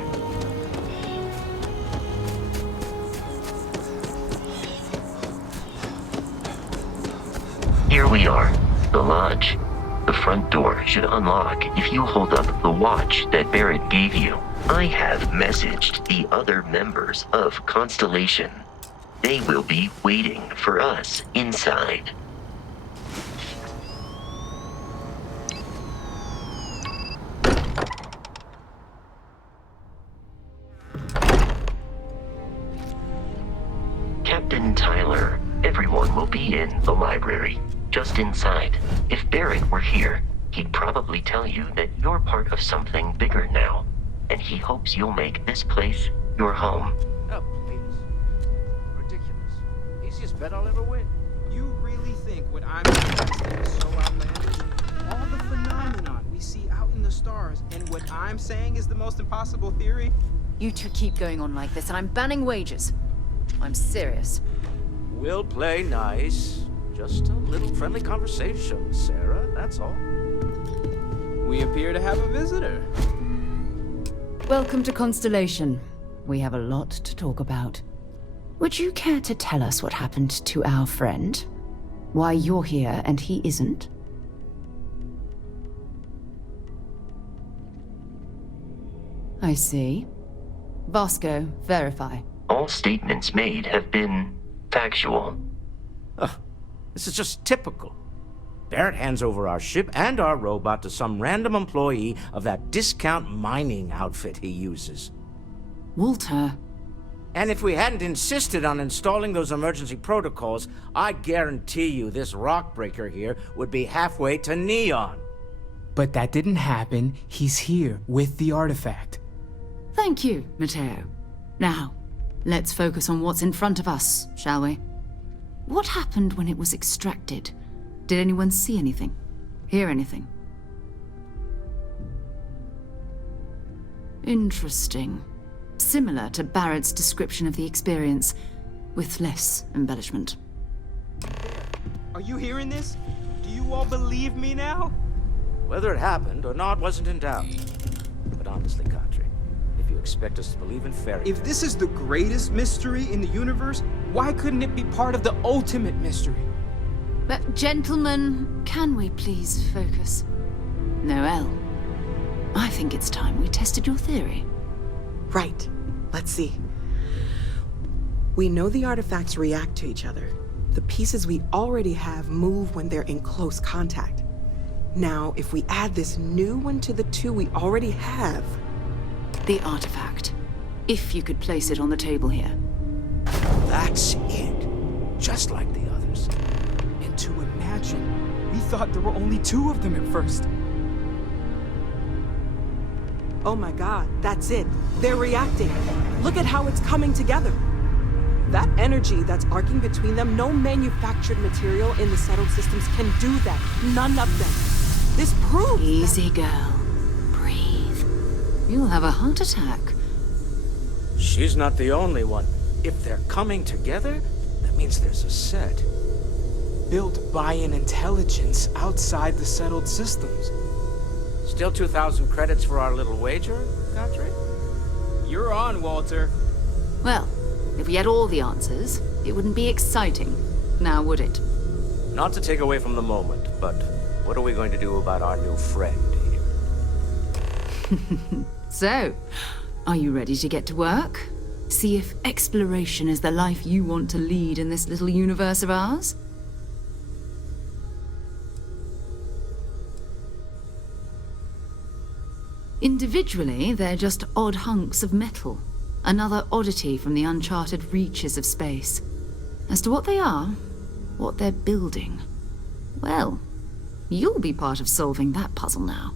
Here we are, the lodge. The front door should unlock if you hold up the watch that Barrett gave you. I have messaged the other members of Constellation. They will be waiting for us inside. Captain Tyler, everyone will be in the library, just inside. If Barrett were here, he'd probably tell you that you're part of something bigger now, and he hopes you'll make this place your home. Oh, please. Ridiculous. Easiest bet I'll ever win. You really think what I'm suggesting is so outlandish? All the phenomenon we see out in the stars, and what I'm saying is the most impossible theory? You two keep going on like this, and I'm banning wagers. I'm serious. We'll play nice. Just a little friendly conversation, Sarah, that's all. We appear to have a visitor. Welcome to Constellation. We have a lot to talk about. Would you care to tell us what happened to our friend? Why you're here and he isn't? I see. Vasco, verify. All statements made have been factual. This is just typical. Barrett hands over our ship and our robot to some random employee of that discount mining outfit he uses. Walter. And if we hadn't insisted on installing those emergency protocols, I guarantee you this rock breaker here would be halfway to Neon. But that didn't happen. He's here with the artifact. Thank you, Matteo. Now, let's focus on what's in front of us, shall we? What happened when it was extracted? Did anyone see anything? Hear anything? Interesting. Similar to Barrett's description of the experience, with less embellishment. Are you hearing this? Do you all believe me now? Whether it happened or not wasn't in doubt. But honestly, Kadri, if you expect us to believe in fairy If this is the greatest mystery in the universe, why couldn't it be part of the ultimate mystery? But gentlemen, can we please focus? Noelle, I think it's time we tested your theory. Right. Let's see. We know the artifacts react to each other. The pieces we already have move when they're in close contact. Now, if we add this new one to the two we already have... The artifact. If you could place it on the table here. That's it. Just like the others. And to imagine, we thought there were only 2 of them at first. Oh my god, that's it. They're reacting. Look at how it's coming together. That energy that's arcing between them, no manufactured material in the settled systems can do that. None of them. This proves Easy, girl. Breathe. You'll have a heart attack. She's not the only one. If they're coming together, that means there's a set. Built by an intelligence outside the settled systems. Still 2,000 credits for our little wager, Kadri? You're on, Walter. Well, if we had all the answers, it wouldn't be exciting, now would it? Not to take away from the moment, but what are we going to do about our new friend here? So, are you ready to get to work? See if exploration is the life you want to lead in this little universe of ours? Individually, they're just odd hunks of metal. Another oddity from the uncharted reaches of space. As to what they are, what they're building, well, you'll be part of solving that puzzle now.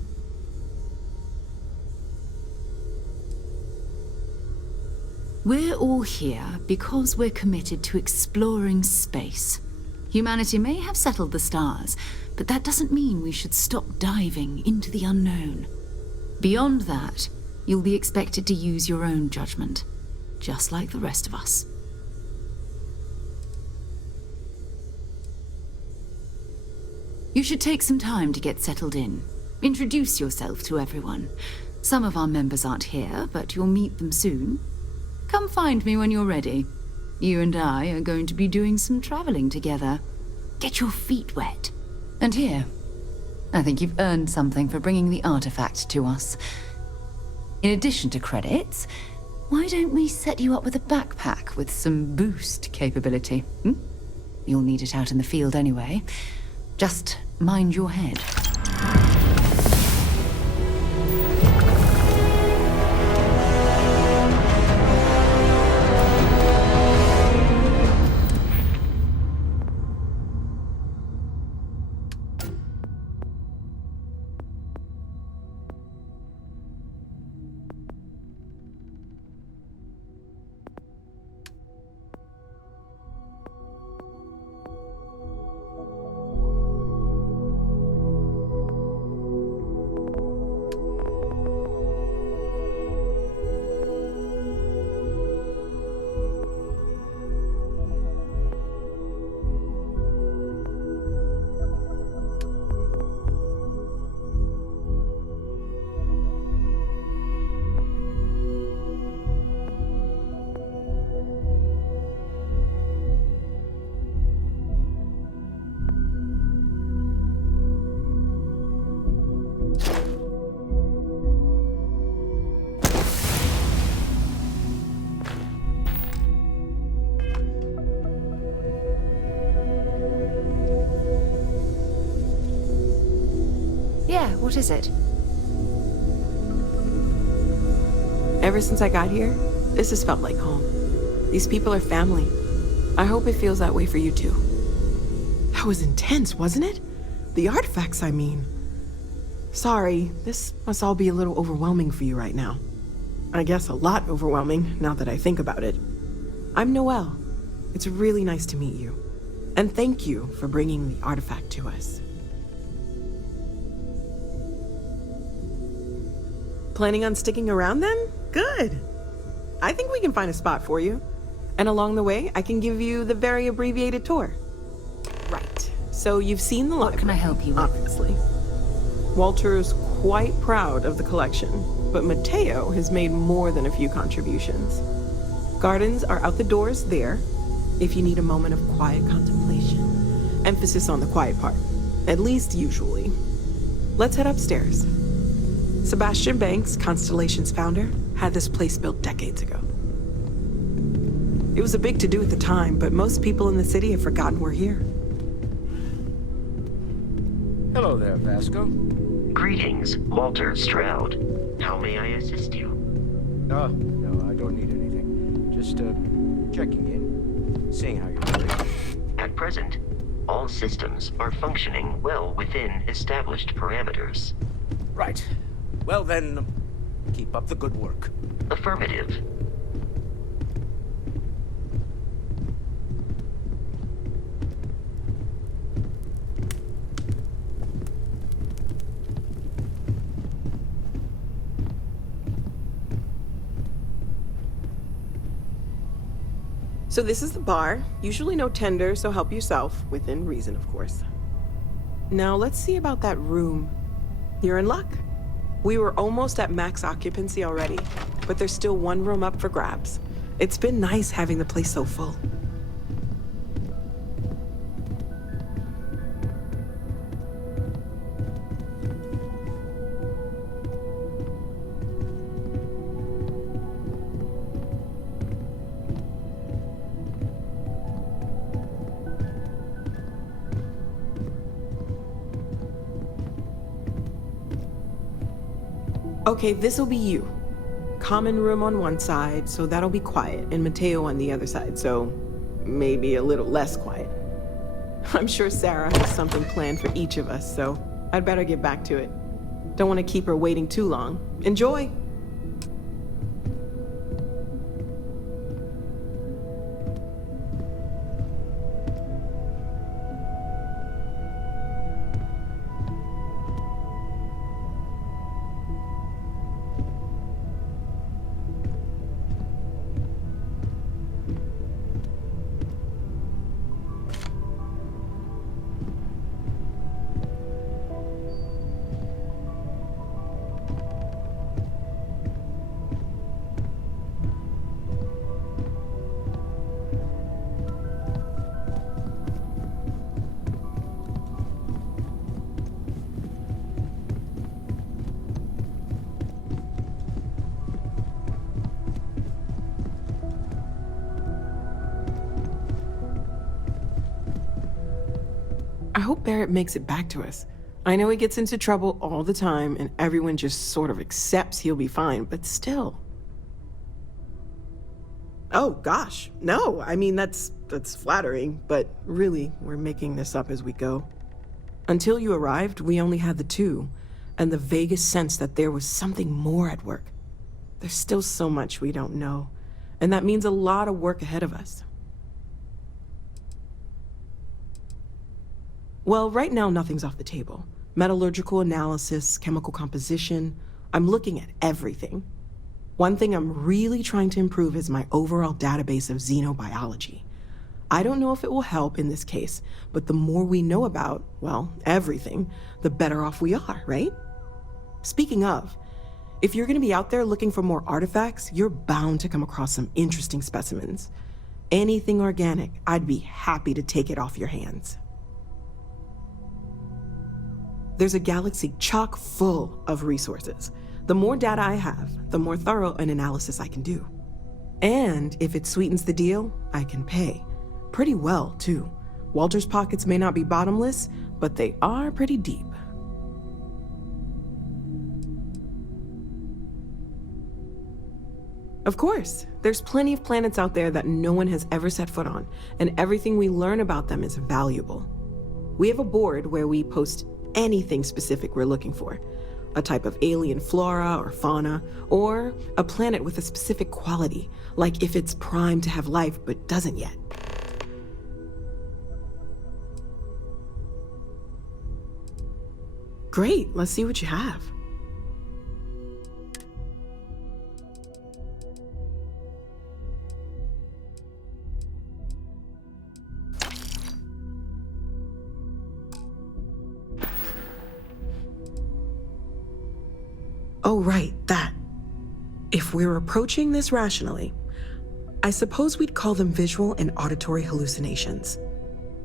We're all here because we're committed to exploring space. Humanity may have settled the stars, but that doesn't mean we should stop diving into the unknown. Beyond that, you'll be expected to use your own judgment, just like the rest of us. You should take some time to get settled in. Introduce yourself to everyone. Some of our members aren't here, but you'll meet them soon. Come find me when you're ready. You and I are going to be doing some traveling together. Get your feet wet. And here, I think you've earned something for bringing the artifact to us. In addition to credits, why don't we set you up with a backpack with some boost capability? You'll need it out in the field anyway. Just mind your head. Yeah, what is it? Ever since I got here, this has felt like home. These people are family. I hope it feels that way for you too. That was intense, wasn't it? The artifacts, I mean. Sorry, this must all be a little overwhelming for you right now. I guess a lot overwhelming, now that I think about it. I'm Noelle. It's really nice to meet you. And thank you for bringing the artifact to us. Planning on sticking around then? Good. I think we can find a spot for you. And along the way, I can give you the very abbreviated tour. Right. So you've seen the library. What can I help you with? Obviously. Walter's quite proud of the collection, but Mateo has made more than a few contributions. Gardens are out the doors there, if you need a moment of quiet contemplation. Emphasis on the quiet part, at least usually. Let's head upstairs. Sebastian Banks, Constellation's founder, had this place built decades ago. It was a big to-do at the time, but most people in the city have forgotten we're here. Hello there, Vasco. Greetings, Walter Stroud. How may I assist you? No, I don't need anything. Just, checking in, seeing how you're doing. At present, all systems are functioning well within established parameters. Right. Well then, keep up the good work. Affirmative. So this is the bar. Usually no tender, so help yourself. Within reason, of course. Now let's see about that room. You're in luck. We were almost at max occupancy already, but there's still one room up for grabs. It's been nice having the place so full. Okay, this'll be you. Common room on one side, so that'll be quiet, and Mateo on the other side, so maybe a little less quiet. I'm sure Sarah has something planned for each of us, so I'd better get back to it. Don't want to keep her waiting too long. Enjoy! I hope Barrett makes it back to us. I know he gets into trouble all the time, and everyone just sort of accepts he'll be fine, but still. Oh, gosh. No, I mean, that's flattering, but really, we're making this up as we go. Until you arrived, we only had the two, and the vaguest sense that there was something more at work. There's still so much we don't know, and that means a lot of work ahead of us. Well, right now, nothing's off the table. Metallurgical analysis, chemical composition. I'm looking at everything. One thing I'm really trying to improve is my overall database of xenobiology. I don't know if it will help in this case, but the more we know about, well, everything, the better off we are, right? Speaking of, if you're gonna be out there looking for more artifacts, you're bound to come across some interesting specimens. Anything organic, I'd be happy to take it off your hands. There's a galaxy chock full of resources. The more data I have, the more thorough an analysis I can do. And if it sweetens the deal, I can pay. Pretty well, too. Walter's pockets may not be bottomless, but they are pretty deep. Of course, there's plenty of planets out there that no one has ever set foot on, and everything we learn about them is valuable. We have a board where we post anything specific we're looking for. a type of alien flora or fauna, or a planet with a specific quality, like if it's primed to have life but doesn't yet. Great, let's see what you have. Oh, right, that. If we're approaching this rationally, I suppose we'd call them visual and auditory hallucinations.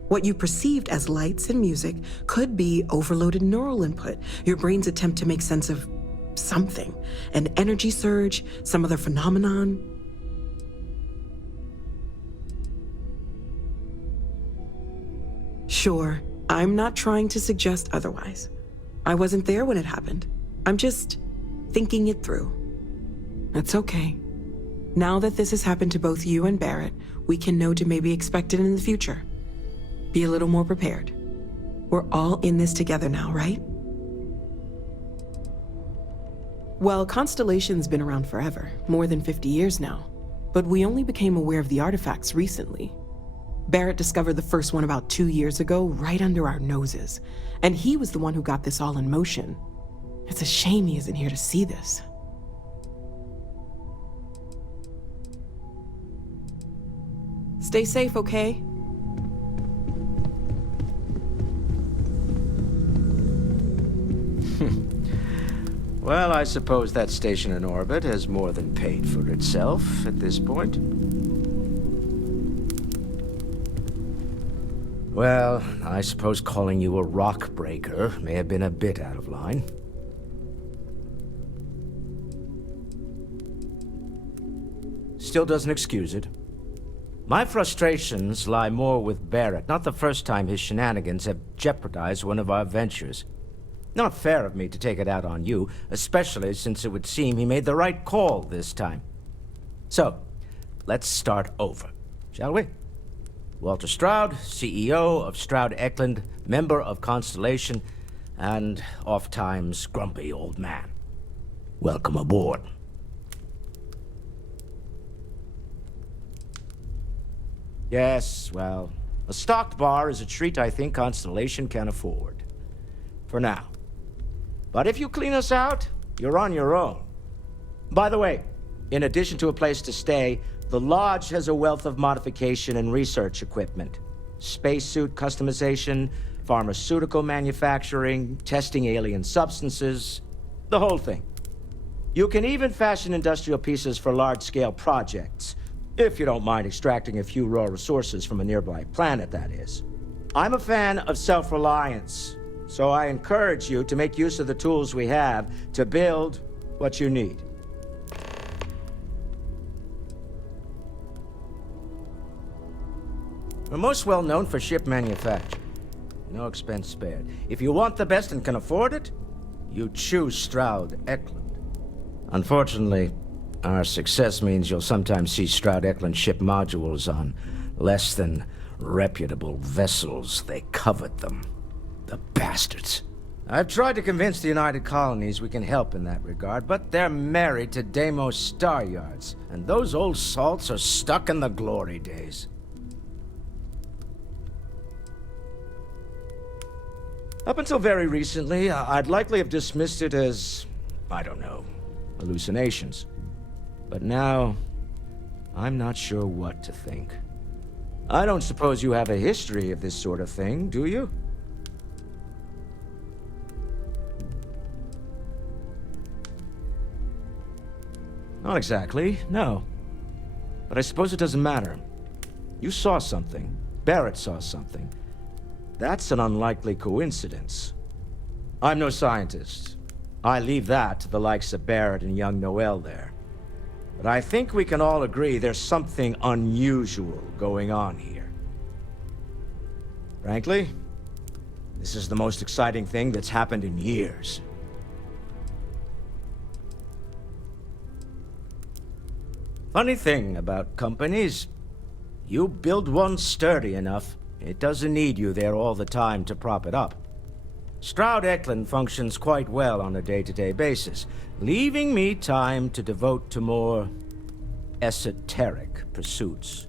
What you perceived as lights and music could be overloaded neural input, your brain's attempt to make sense of something, an energy surge, some other phenomenon. Sure, I'm not trying to suggest otherwise. I wasn't there when it happened. I'm just thinking it through. It's okay. Now that this has happened to both you and Barrett, we can know to maybe expect it in the future. Be a little more prepared. We're all in this together now, right? Well, Constellation's been around forever, more than 50 years now. But we only became aware of the artifacts recently. Barrett discovered the first one about 2 years ago, right under our noses. And he was the one who got this all in motion. It's a shame he isn't here to see this. Stay safe, okay? Well, I suppose that station in orbit has more than paid for itself at this point. Well, I suppose calling you a rock breaker may have been a bit out of line. Still doesn't excuse it. My frustrations lie more with Barrett. Not the first time his shenanigans have jeopardized one of our ventures. Not fair of me to take it out on you, especially since it would seem he made the right call this time. So, let's start over, shall we? Walter Stroud, CEO of Stroud Eklund, member of Constellation, and oft-times grumpy old man. Welcome aboard. Yes, well, a stocked bar is a treat I think Constellation can afford. For now. But if you clean us out, you're on your own. By the way, in addition to a place to stay, the Lodge has a wealth of modification and research equipment. Spacesuit customization, pharmaceutical manufacturing, testing alien substances, the whole thing. You can even fashion industrial pieces for large-scale projects, if you don't mind extracting a few raw resources from a nearby planet, that is. I'm a fan of self-reliance, so I encourage you to make use of the tools we have to build what you need. We're most well known for ship manufacture. No expense spared. If you want the best and can afford it, you choose Stroud Eklund. Unfortunately, our success means you'll sometimes see Stroud Eklund ship modules on less than reputable vessels. They covet them. The bastards. I've tried to convince the United Colonies we can help in that regard, but they're married to Deimos Star Yards, and those old salts are stuck in the glory days. Up until very recently, I'd likely have dismissed it as, I don't know, hallucinations. But now, I'm not sure what to think. I don't suppose you have a history of this sort of thing, do you? Not exactly, no. But I suppose it doesn't matter. You saw something. Barrett saw something. That's an unlikely coincidence. I'm no scientist. I leave that to the likes of Barrett and young Noel there. But I think we can all agree there's something unusual going on here. Frankly, this is the most exciting thing that's happened in years. Funny thing about companies, you build one sturdy enough, it doesn't need you there all the time to prop it up. Stroud Eklund functions quite well on a day-to-day basis, leaving me time to devote to more esoteric pursuits.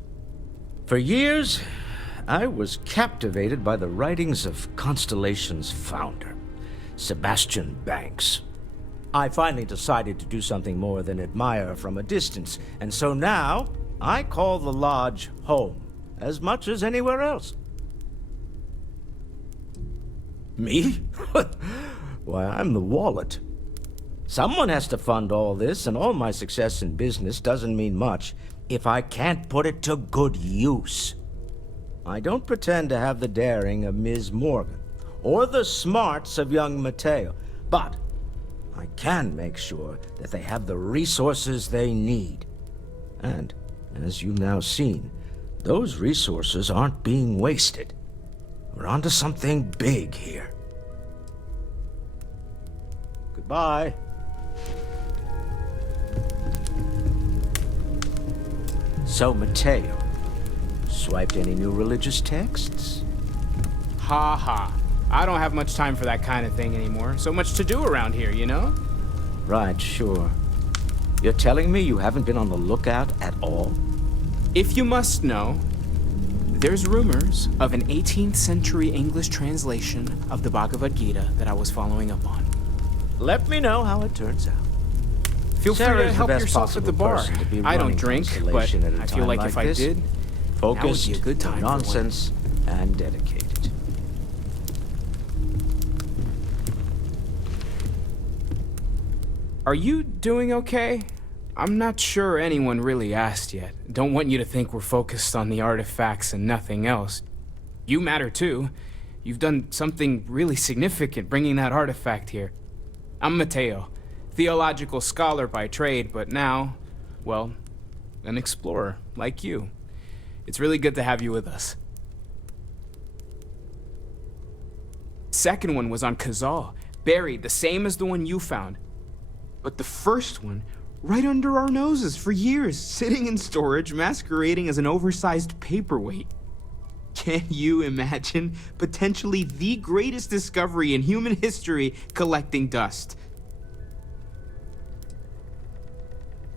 For years, I was captivated by the writings of Constellation's founder, Sebastian Banks. I finally decided to do something more than admire from a distance, and so now I call the lodge home as much as anywhere else. Me? Why, I'm the wallet. Someone has to fund all this, and all my success in business doesn't mean much if I can't put it to good use. I don't pretend to have the daring of Ms. Morgan, or the smarts of young Mateo, but I can make sure that they have the resources they need. And, as you've now seen, those resources aren't being wasted. We're onto something big here. Goodbye. So, Mateo, swiped any new religious texts? Ha ha. I don't have much time for that kind of thing anymore. So much to do around here, you know? Right, sure. You're telling me you haven't been on the lookout at all? If you must know, there's rumors of an 18th century English translation of the Bhagavad Gita that I was following up on. Let me know how it turns out. Feel free Sarah's to the help best yourself at the possible bar. person to be I don't running drink, but Constellation at a I feel time like if I this. did, Focused, that would be a good time for one. nonsense, and dedicated. Are you doing okay? I'm not sure anyone really asked yet. Don't want you to think we're focused on the artifacts and nothing else. You matter too. You've done something really significant bringing that artifact here. I'm Mateo, theological scholar by trade, but now, well, an explorer like you. It's really good to have you with us. Second one was on Kazal, buried the same as the one you found. But the first one, right under our noses for years, sitting in storage, masquerading as an oversized paperweight. Can you imagine potentially the greatest discovery in human history collecting dust?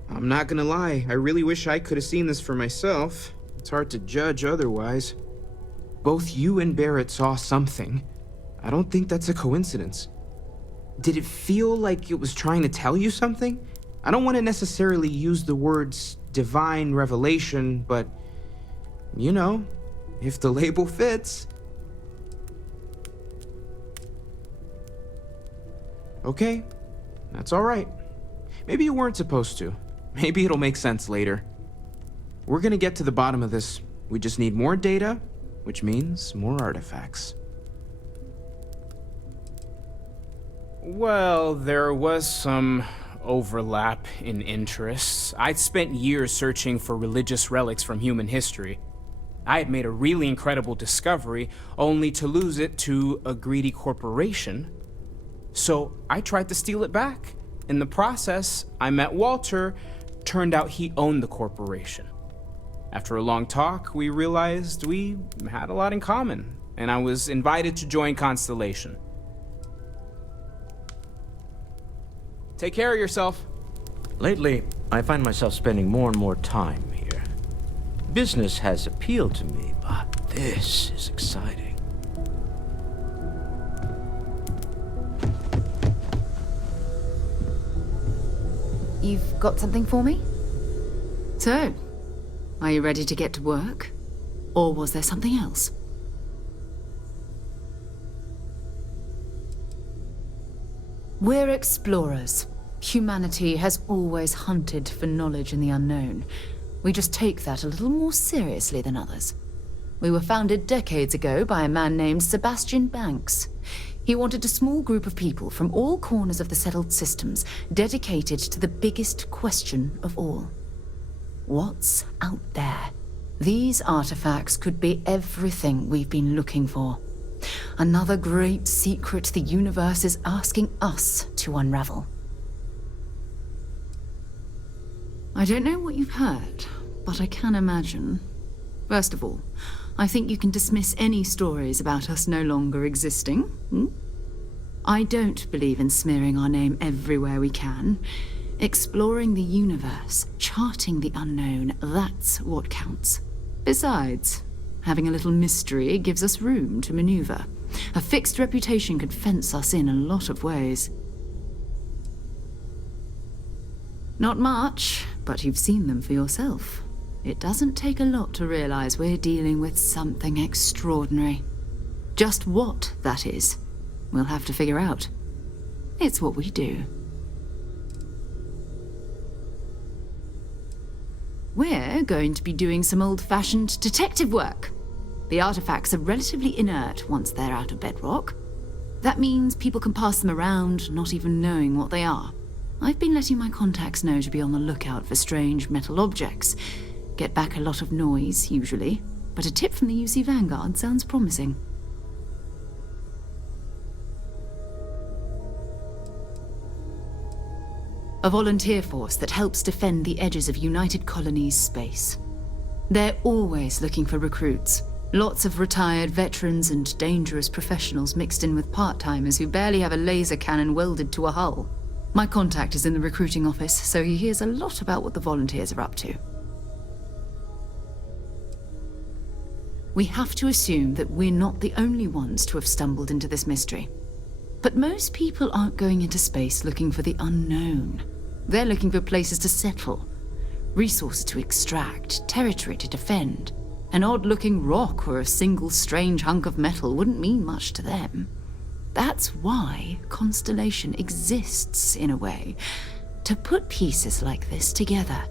I'm not gonna lie, I really wish I could have seen this for myself. It's hard to judge otherwise. Both you and Barrett saw something. I don't think that's a coincidence. Did it feel like it was trying to tell you something? I don't want to necessarily use the words divine revelation, but, you know, if the label fits. Okay, that's all right. Maybe you weren't supposed to. Maybe it'll make sense later. We're gonna get to the bottom of this. We just need more data, which means more artifacts. Well, there was some overlap in interests. I'd spent years searching for religious relics from human history. I had made a really incredible discovery, only to lose it to a greedy corporation. So I tried to steal it back. In the process, I met Walter. Turned out he owned the corporation. After a long talk, we realized we had a lot in common, and I was invited to join Constellation. Take care of yourself. Lately, I find myself spending more and more time here. Business has appealed to me, but this is exciting. You've got something for me? So, are you ready to get to work? Or was there something else? We're explorers. Humanity has always hunted for knowledge in the unknown. We just take that a little more seriously than others. We were founded decades ago by a man named Sebastian Banks. He wanted a small group of people from all corners of the settled systems dedicated to the biggest question of all. What's out there? These artifacts could be everything we've been looking for. Another great secret the universe is asking us to unravel. I don't know what you've heard, but I can imagine. First of all, I think you can dismiss any stories about us no longer existing. I don't believe in smearing our name everywhere we can. Exploring the universe, charting the unknown, that's what counts. Besides, having a little mystery gives us room to maneuver. A fixed reputation could fence us in a lot of ways. Not much, but you've seen them for yourself. It doesn't take a lot to realize we're dealing with something extraordinary. Just what that is, we'll have to figure out. It's what we do. We're going to be doing some old-fashioned detective work. The artifacts are relatively inert once they're out of bedrock. That means people can pass them around, not even knowing what they are. I've been letting my contacts know to be on the lookout for strange metal objects. Get back a lot of noise, usually, but a tip from the UC Vanguard sounds promising. A volunteer force that helps defend the edges of United Colonies space. They're always looking for recruits. Lots of retired veterans and dangerous professionals mixed in with part-timers who barely have a laser cannon welded to a hull. My contact is in the recruiting office, so he hears a lot about what the volunteers are up to. We have to assume that we're not the only ones to have stumbled into this mystery. But most people aren't going into space looking for the unknown. They're looking for places to settle, resources to extract, territory to defend. An odd-looking rock or a single strange hunk of metal wouldn't mean much to them. That's why Constellation exists, in a way, to put pieces like this together.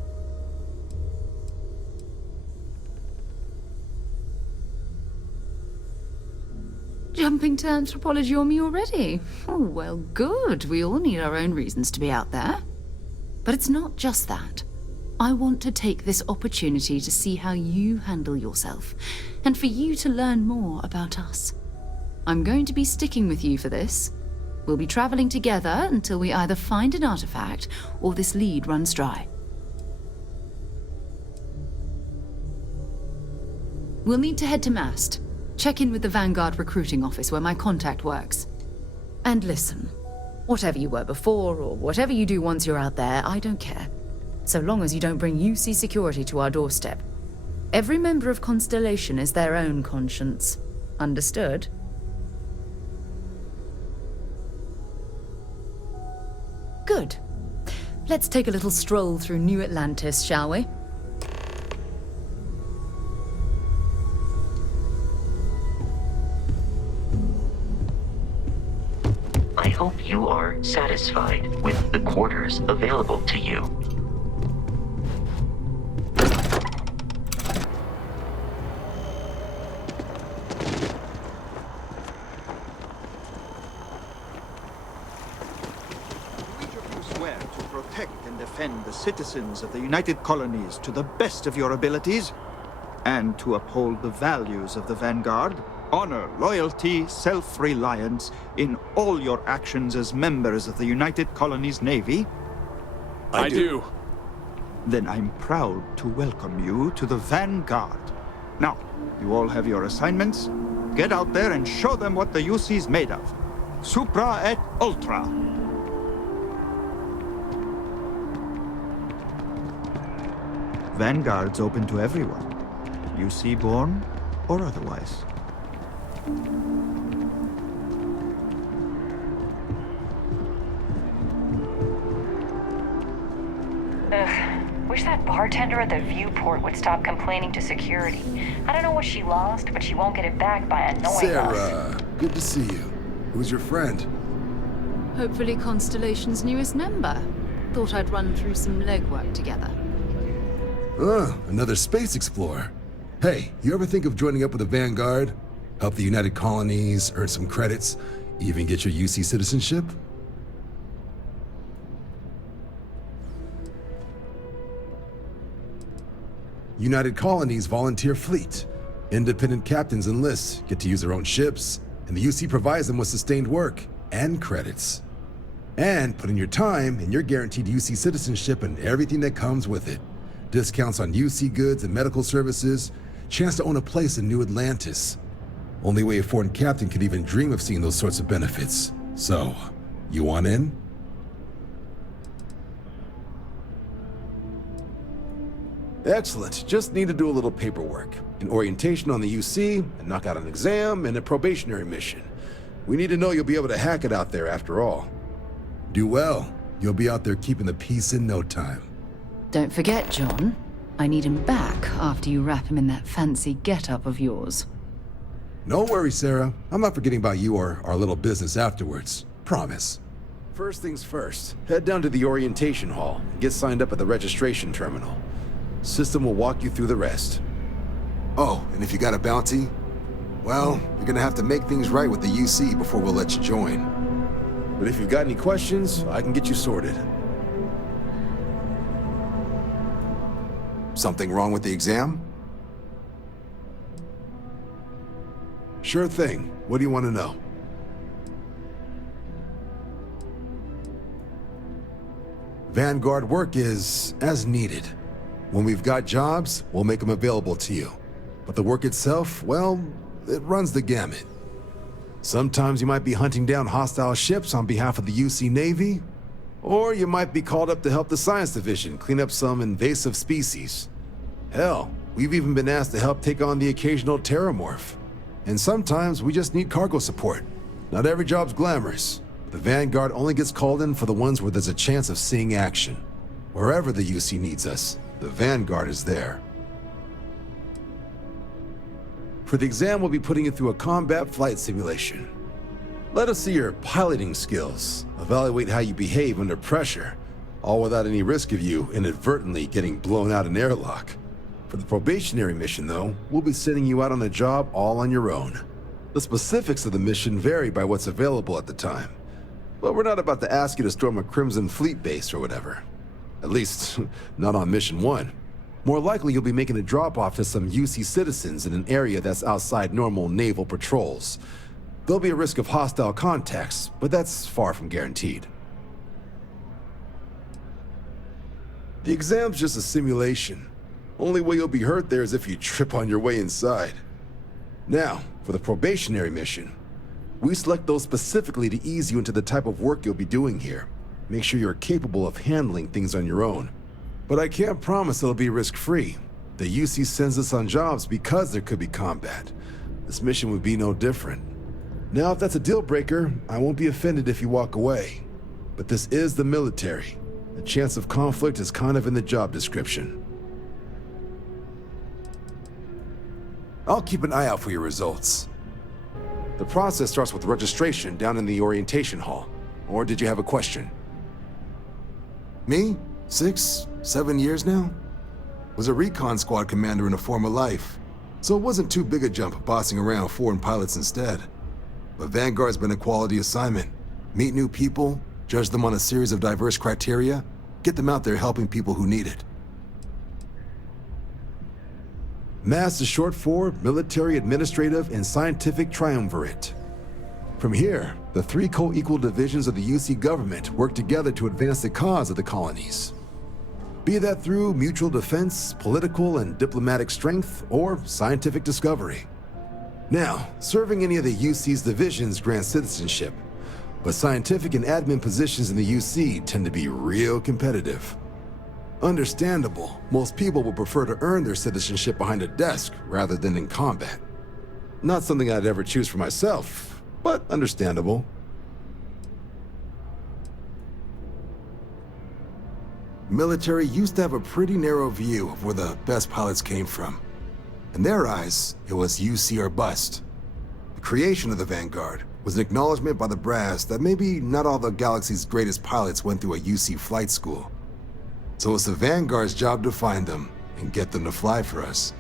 Jumping to anthropology on me already? Oh, well, good. We all need our own reasons to be out there. But it's not just that. I want to take this opportunity to see how you handle yourself, and for you to learn more about us. I'm going to be sticking with you for this. We'll be traveling together until we either find an artifact or this lead runs dry. We'll need to head to Mast. Check in with the Vanguard recruiting office where my contact works. And listen, whatever you were before or whatever you do once you're out there, I don't care. So long as you don't bring UC security to our doorstep. Every member of Constellation is their own conscience. Understood? Good. Let's take a little stroll through New Atlantis, shall we? I hope you are satisfied with the quarters available to you. Swear to protect and defend the citizens of the United Colonies to the best of your abilities, and to uphold the values of the Vanguard. Honor, loyalty, self-reliance in all your actions as members of the United Colonies Navy? I do. Then I'm proud to welcome you to the Vanguard. Now, you all have your assignments. Get out there and show them what the UC's made of. Supra et Ultra. Vanguard's open to everyone. UC born or otherwise. Wish that bartender at the viewport would stop complaining to security. I don't know what she lost, but she won't get it back by annoying us. Sarah, good to see you. Who's your friend? Hopefully Constellation's newest member. Thought I'd run through some legwork together. Another space explorer. Hey, you ever think of joining up with the Vanguard? Help the United Colonies, earn some credits, even get your UC citizenship? United Colonies volunteer fleet. Independent captains enlist, get to use their own ships, and the UC provides them with sustained work and credits. And put in your time, and you're guaranteed UC citizenship and everything that comes with it. Discounts on UC goods and medical services, chance to own a place in New Atlantis. Only way a foreign captain could even dream of seeing those sorts of benefits. So, you want in? Excellent. Just need to do a little paperwork. An orientation on the UC, and knock out an exam, and a probationary mission. We need to know you'll be able to hack it out there after all. Do well. You'll be out there keeping the peace in no time. Don't forget, John. I need him back after you wrap him in that fancy get-up of yours. No worries, Sarah. I'm not forgetting about you or our little business afterwards. Promise. First things first, head down to the orientation hall and get signed up at the registration terminal. System will walk you through the rest. Oh, and if you got a bounty, well, you're gonna have to make things right with the UC before we'll let you join. But if you've got any questions, I can get you sorted. Something wrong with the exam? Sure thing. What do you want to know? Vanguard work is as needed. When we've got jobs, we'll make them available to you. But the work itself, well, it runs the gamut. Sometimes you might be hunting down hostile ships on behalf of the UC Navy, or you might be called up to help the Science Division clean up some invasive species. Hell, we've even been asked to help take on the occasional terramorph. And sometimes we just need cargo support. Not every job's glamorous. The Vanguard only gets called in for the ones where there's a chance of seeing action. Wherever the UC needs us, the Vanguard is there. For the exam, we'll be putting you through a combat flight simulation. Let us see your piloting skills, evaluate how you behave under pressure, all without any risk of you inadvertently getting blown out an airlock. For the probationary mission, though, we'll be sending you out on a job all on your own. The specifics of the mission vary by what's available at the time. But we're not about to ask you to storm a Crimson Fleet base or whatever. At least, not on Mission 1. More likely, you'll be making a drop-off to some UC citizens in an area that's outside normal naval patrols. There'll be a risk of hostile contacts, but that's far from guaranteed. The exam's just a simulation. Only way you'll be hurt there is if you trip on your way inside. Now, for the probationary mission, we select those specifically to ease you into the type of work you'll be doing here. Make sure you're capable of handling things on your own. But I can't promise it'll be risk-free. The UC sends us on jobs because there could be combat. This mission would be no different. Now, if that's a deal breaker, I won't be offended if you walk away. But this is the military. The chance of conflict is kind of in the job description. I'll keep an eye out for your results. The process starts with registration down in the orientation hall. Or did you have a question? Me? 6, 7 years now? Was a recon squad commander in a former life, so it wasn't too big a jump bossing around foreign pilots instead. But Vanguard's been a quality assignment. Meet new people, judge them on a series of diverse criteria, get them out there helping people who need it. MASS is short for Military, Administrative, and Scientific Triumvirate. From here, the 3 co-equal divisions of the UC government work together to advance the cause of the colonies. Be that through mutual defense, political and diplomatic strength, or scientific discovery. Now, serving any of the UC's divisions grants citizenship, but scientific and admin positions in the UC tend to be real competitive. Understandable, most people will prefer to earn their citizenship behind a desk rather than in combat. Not something I'd ever choose for myself, but understandable. Military used to have a pretty narrow view of where the best pilots came from. In their eyes, it was UC or bust. The creation of the Vanguard was an acknowledgement by the brass that maybe not all the galaxy's greatest pilots went through a UC flight school. So it's the Vanguard's job to find them and get them to fly for us.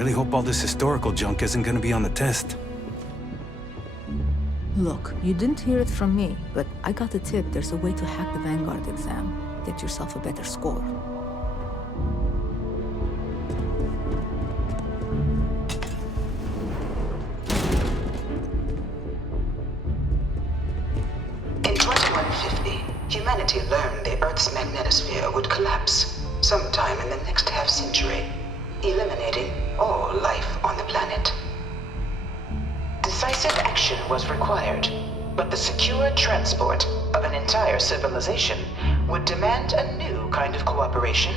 I really hope all this historical junk isn't gonna be on the test. Look, you didn't hear it from me, but I got a tip there's a way to hack the Vanguard exam. Get yourself a better score. In 2150, humanity learned the Earth's magnetosphere would collapse sometime in the next half-century, eliminating all life on the planet. Decisive action was required, but the secure transport of an entire civilization would demand a new kind of cooperation,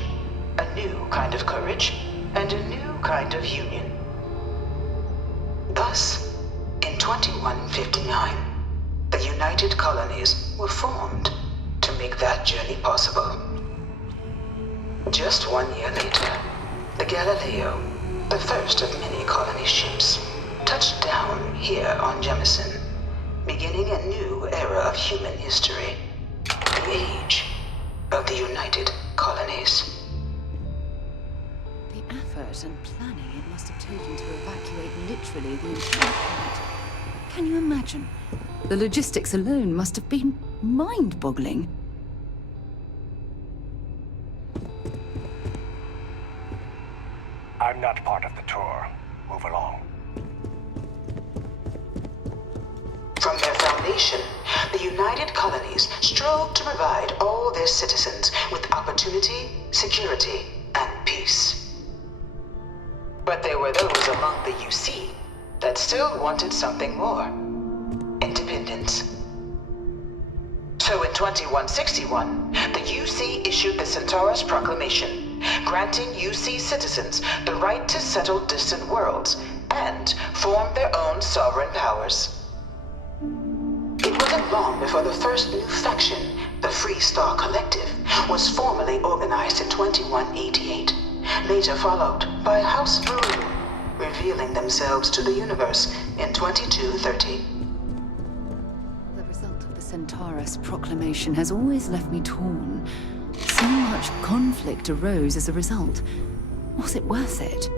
a new kind of courage, and a new kind of union. Thus, in 2159, the United Colonies were formed to make that journey possible. Just 1 year later, the Galileo, the first of many colony ships, touched down here on Jemison, beginning a new era of human history, the age of the United Colonies. The effort and planning it must have taken to evacuate literally the entire planet. Can you imagine? The logistics alone must have been mind-boggling. I'm not part of the tour. Move along. From their foundation, the United Colonies strove to provide all their citizens with opportunity, security, and peace. But there were those among the UC that still wanted something more. Independence. So in 2161, the UC issued the Centaurus Proclamation, granting UC citizens the right to settle distant worlds and form their own sovereign powers. It wasn't long before the first new faction, the Free Star Collective, was formally organized in 2188, later followed by House Varun, revealing themselves to the universe in 2230. The result of the Centaurus Proclamation has always left me torn. So much conflict arose as a result. Was it worth it?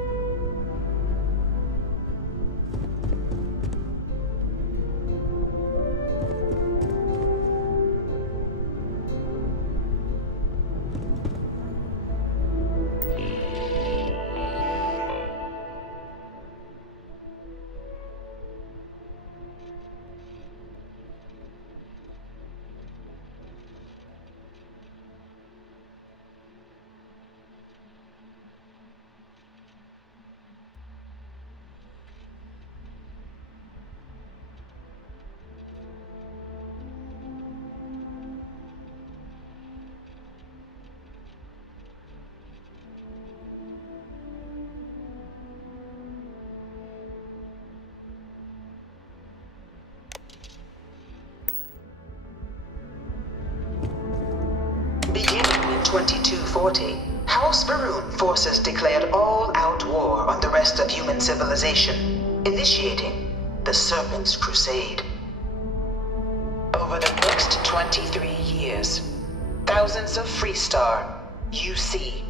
Beginning in 2240, House Varun forces declared all-out war on the rest of human civilization, initiating the Serpent's Crusade. Over the next 23 years, thousands of Freestar, UC,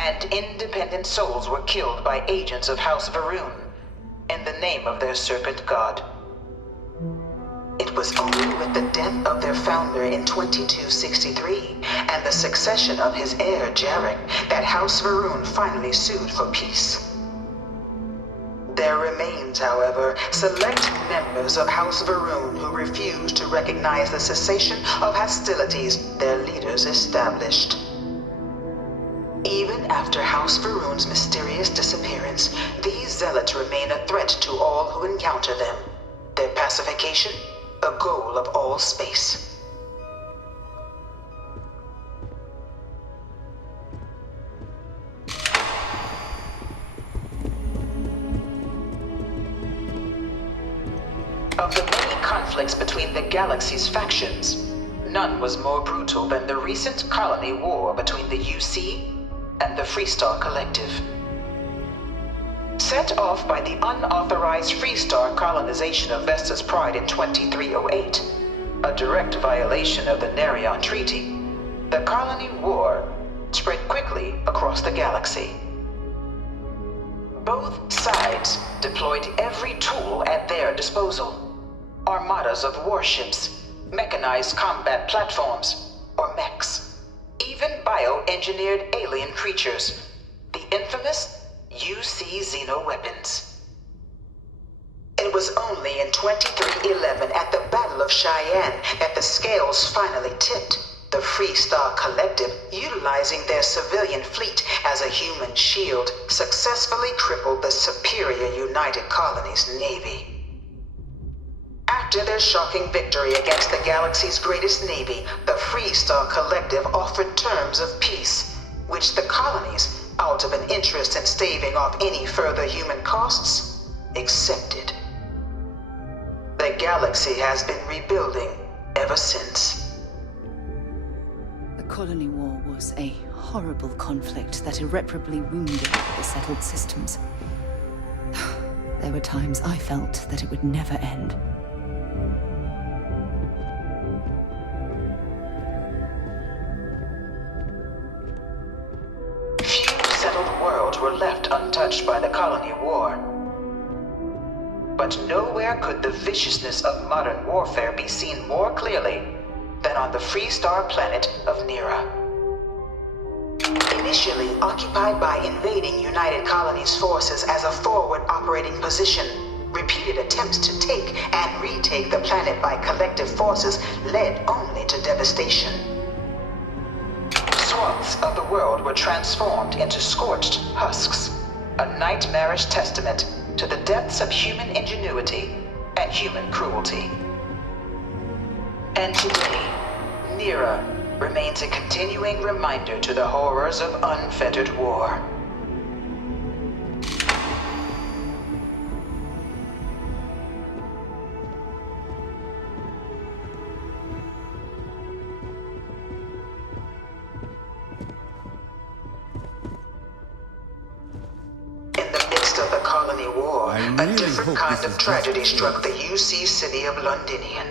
and independent souls were killed by agents of House Varun in the name of their Serpent God. It was only with the death of their founder in 2263 and the succession of his heir, Jarek, that House Varun finally sued for peace. There remains, however, select members of House Varun who refuse to recognize the cessation of hostilities their leaders established. Even after House Varun's mysterious disappearance, these zealots remain a threat to all who encounter them. Their pacification, a goal of all space. Of the many conflicts between the galaxy's factions, none was more brutal than the recent colony war between the UC and the Freestar Collective. Set off by the unauthorized Freestar colonization of Vesta's Pride in 2308, a direct violation of the Nerion Treaty, the colony war spread quickly across the galaxy. Both sides deployed every tool at their disposal. Armadas of warships, mechanized combat platforms, or mechs. Even even bioengineered alien creatures, the infamous UC xenoweapons. It was only in 2311 at the Battle of Cheyenne that the scales finally tipped. The Freestar Collective, utilizing their civilian fleet as a human shield, successfully crippled the superior United Colonies Navy. After their shocking victory against the galaxy's greatest navy, the Freestar Collective offered terms of peace, which the colonies, out of an interest in staving off any further human costs, accepted. The galaxy has been rebuilding ever since. The Colony War was a horrible conflict that irreparably wounded the settled systems. There were times I felt that it would never end. Few settled worlds were left untouched by the Colony War. But nowhere could the viciousness of modern warfare be seen more clearly than on the Freestar planet of Nira. Initially occupied by invading United Colonies forces as a forward operating position, repeated attempts to take and retake the planet by collective forces led only to devastation. Swaths of the world were transformed into scorched husks, a nightmarish testament to the depths of human ingenuity and human cruelty. And today, Nira remains a continuing reminder to the horrors of unfettered war. A different kind of tragedy struck the UC city of Londinian.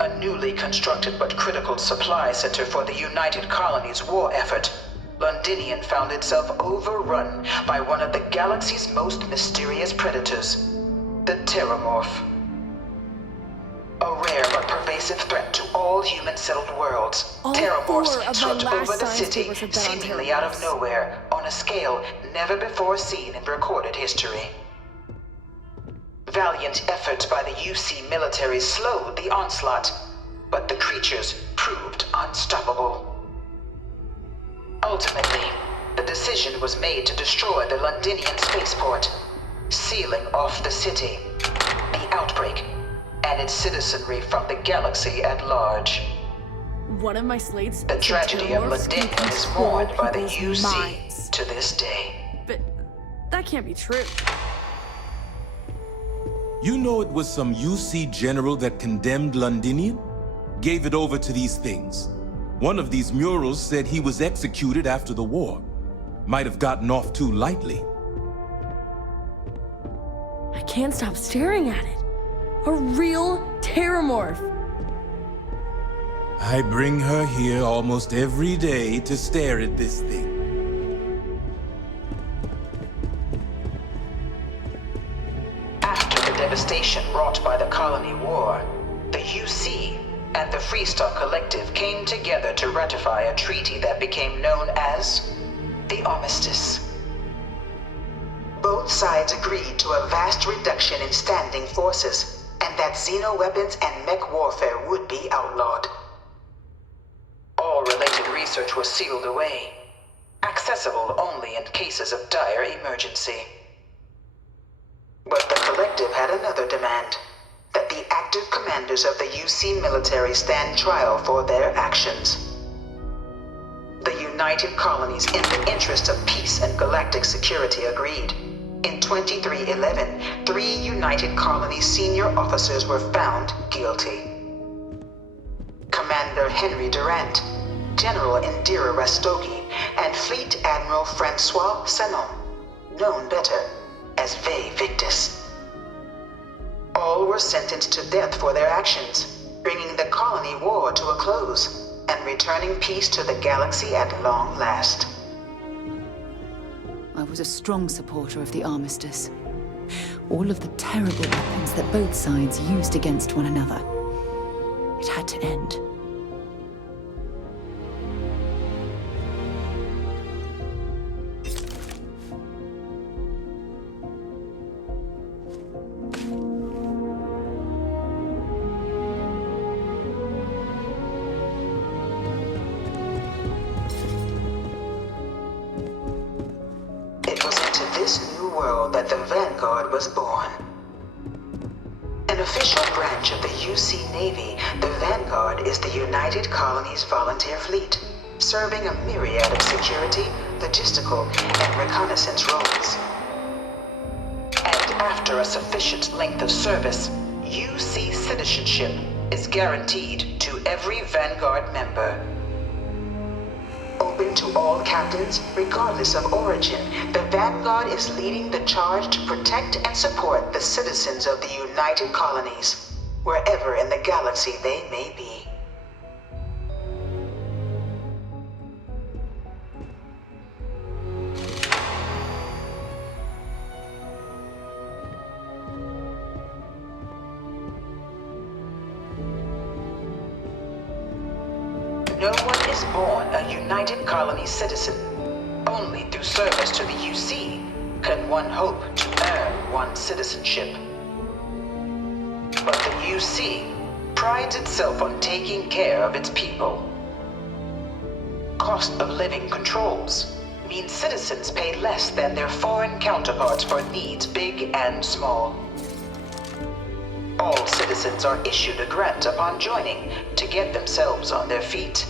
A newly constructed but critical supply center for the United Colonies' war effort, Londinian found itself overrun by one of the galaxy's most mysterious predators, the Terramorph. A rare but pervasive threat to all human-settled worlds, Terramorphs swept over the city, seemingly out of nowhere, on a scale never before seen in recorded history. Valiant efforts by the UC military slowed the onslaught, but the creatures proved unstoppable. Ultimately, the decision was made to destroy the Londinian spaceport, sealing off the city, the outbreak, and its citizenry from the galaxy at large. One of my slates. The tragedy of Londinian is mourned by the UC to this day. But that can't be true. You know it was some UC general that condemned Londinian? Gave it over to these things. One of these murals said he was executed after the war. Might have gotten off too lightly. I can't stop staring at it. A real Terramorph. I bring her here almost every day to stare at this thing. After the devastation wrought by the Colony War, the UC and the Freestar Collective came together to ratify a treaty that became known as the Armistice. Both sides agreed to a vast reduction in standing forces, and that xenoweapons and mech warfare would be outlawed. All related research was sealed away, accessible only in cases of dire emergency. But the Collective had another demand, that the active commanders of the UC military stand trial for their actions. The United Colonies, in the interest of peace and galactic security, agreed. In 2311, 3 United Colonies senior officers were found guilty. Commander Henry Durant, General Indira Rastogi, and Fleet Admiral Francois Sanon, known better as Ve Victus. All were sentenced to death for their actions, bringing the Colony War to a close and returning peace to the galaxy at long last. I was a strong supporter of the Armistice. All of the terrible weapons that both sides used against one another. It had to end. that the Vanguard was born. An official branch of the UC Navy, the Vanguard is the United Colonies Volunteer Fleet, serving a myriad of security, logistical, and reconnaissance roles. And after a sufficient length of service, UC citizenship is guaranteed to every Vanguard member. Open to all captains, regardless of origin, the Vanguard is leading the charge to protect and support the citizens of the United Colonies, wherever in the galaxy they may be. No one is born a United Colonies citizen. Only through service to the UC can one hope to earn one's citizenship. But the UC prides itself on taking care of its people. Cost of living controls mean citizens pay less than their foreign counterparts for needs big and small. All citizens are issued a grant upon joining to get themselves on their feet.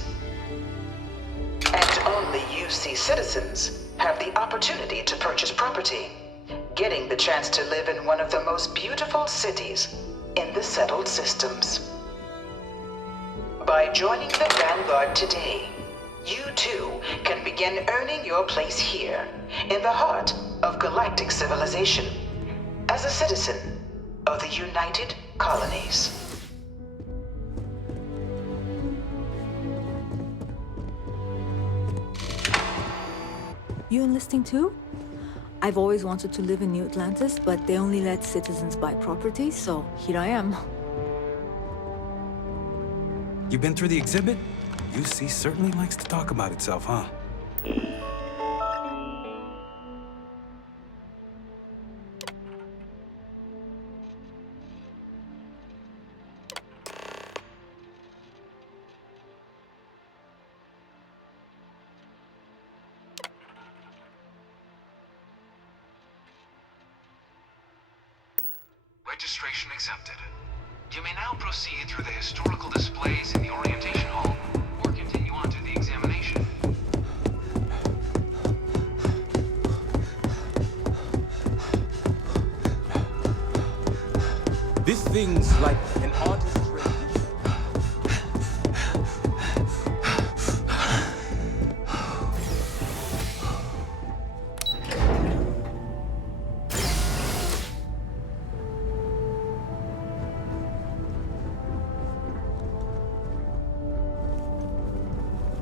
And only UC citizens have the opportunity to purchase property, getting the chance to live in one of the most beautiful cities in the settled systems. By joining the Vanguard today, you too can begin earning your place here, in the heart of galactic civilization, as a citizen of the United Colonies. You enlisting too? I've always wanted to live in New Atlantis, but they only let citizens buy property, so here I am. You been through the exhibit? UC certainly likes to talk about itself, huh? Registration accepted. You may now proceed through the historical displays in the orientation hall, or continue on to the examination. This thing's like an artist's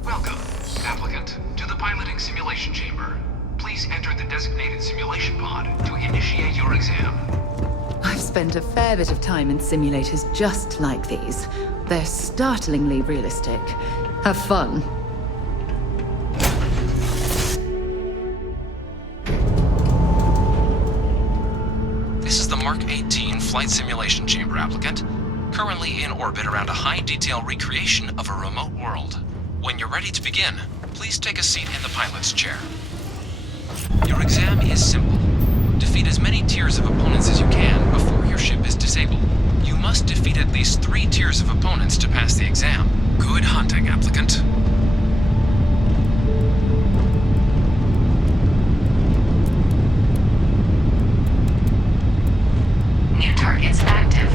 Welcome, applicant, to the piloting simulation chamber. Please enter the designated simulation pod to initiate your exam. I've spent a fair bit of time in simulators just like these. They're startlingly realistic. Have fun. This is the Mark 18 Flight Simulation Chamber applicant, currently in orbit around a high-detail recreation of a remote world. When you're ready to begin, please take a seat in the pilot's chair. Your exam is simple. Defeat as many tiers of opponents as you can before your ship is disabled. You must defeat at least 3 tiers of opponents to pass the exam. Good hunting, applicant. New targets active.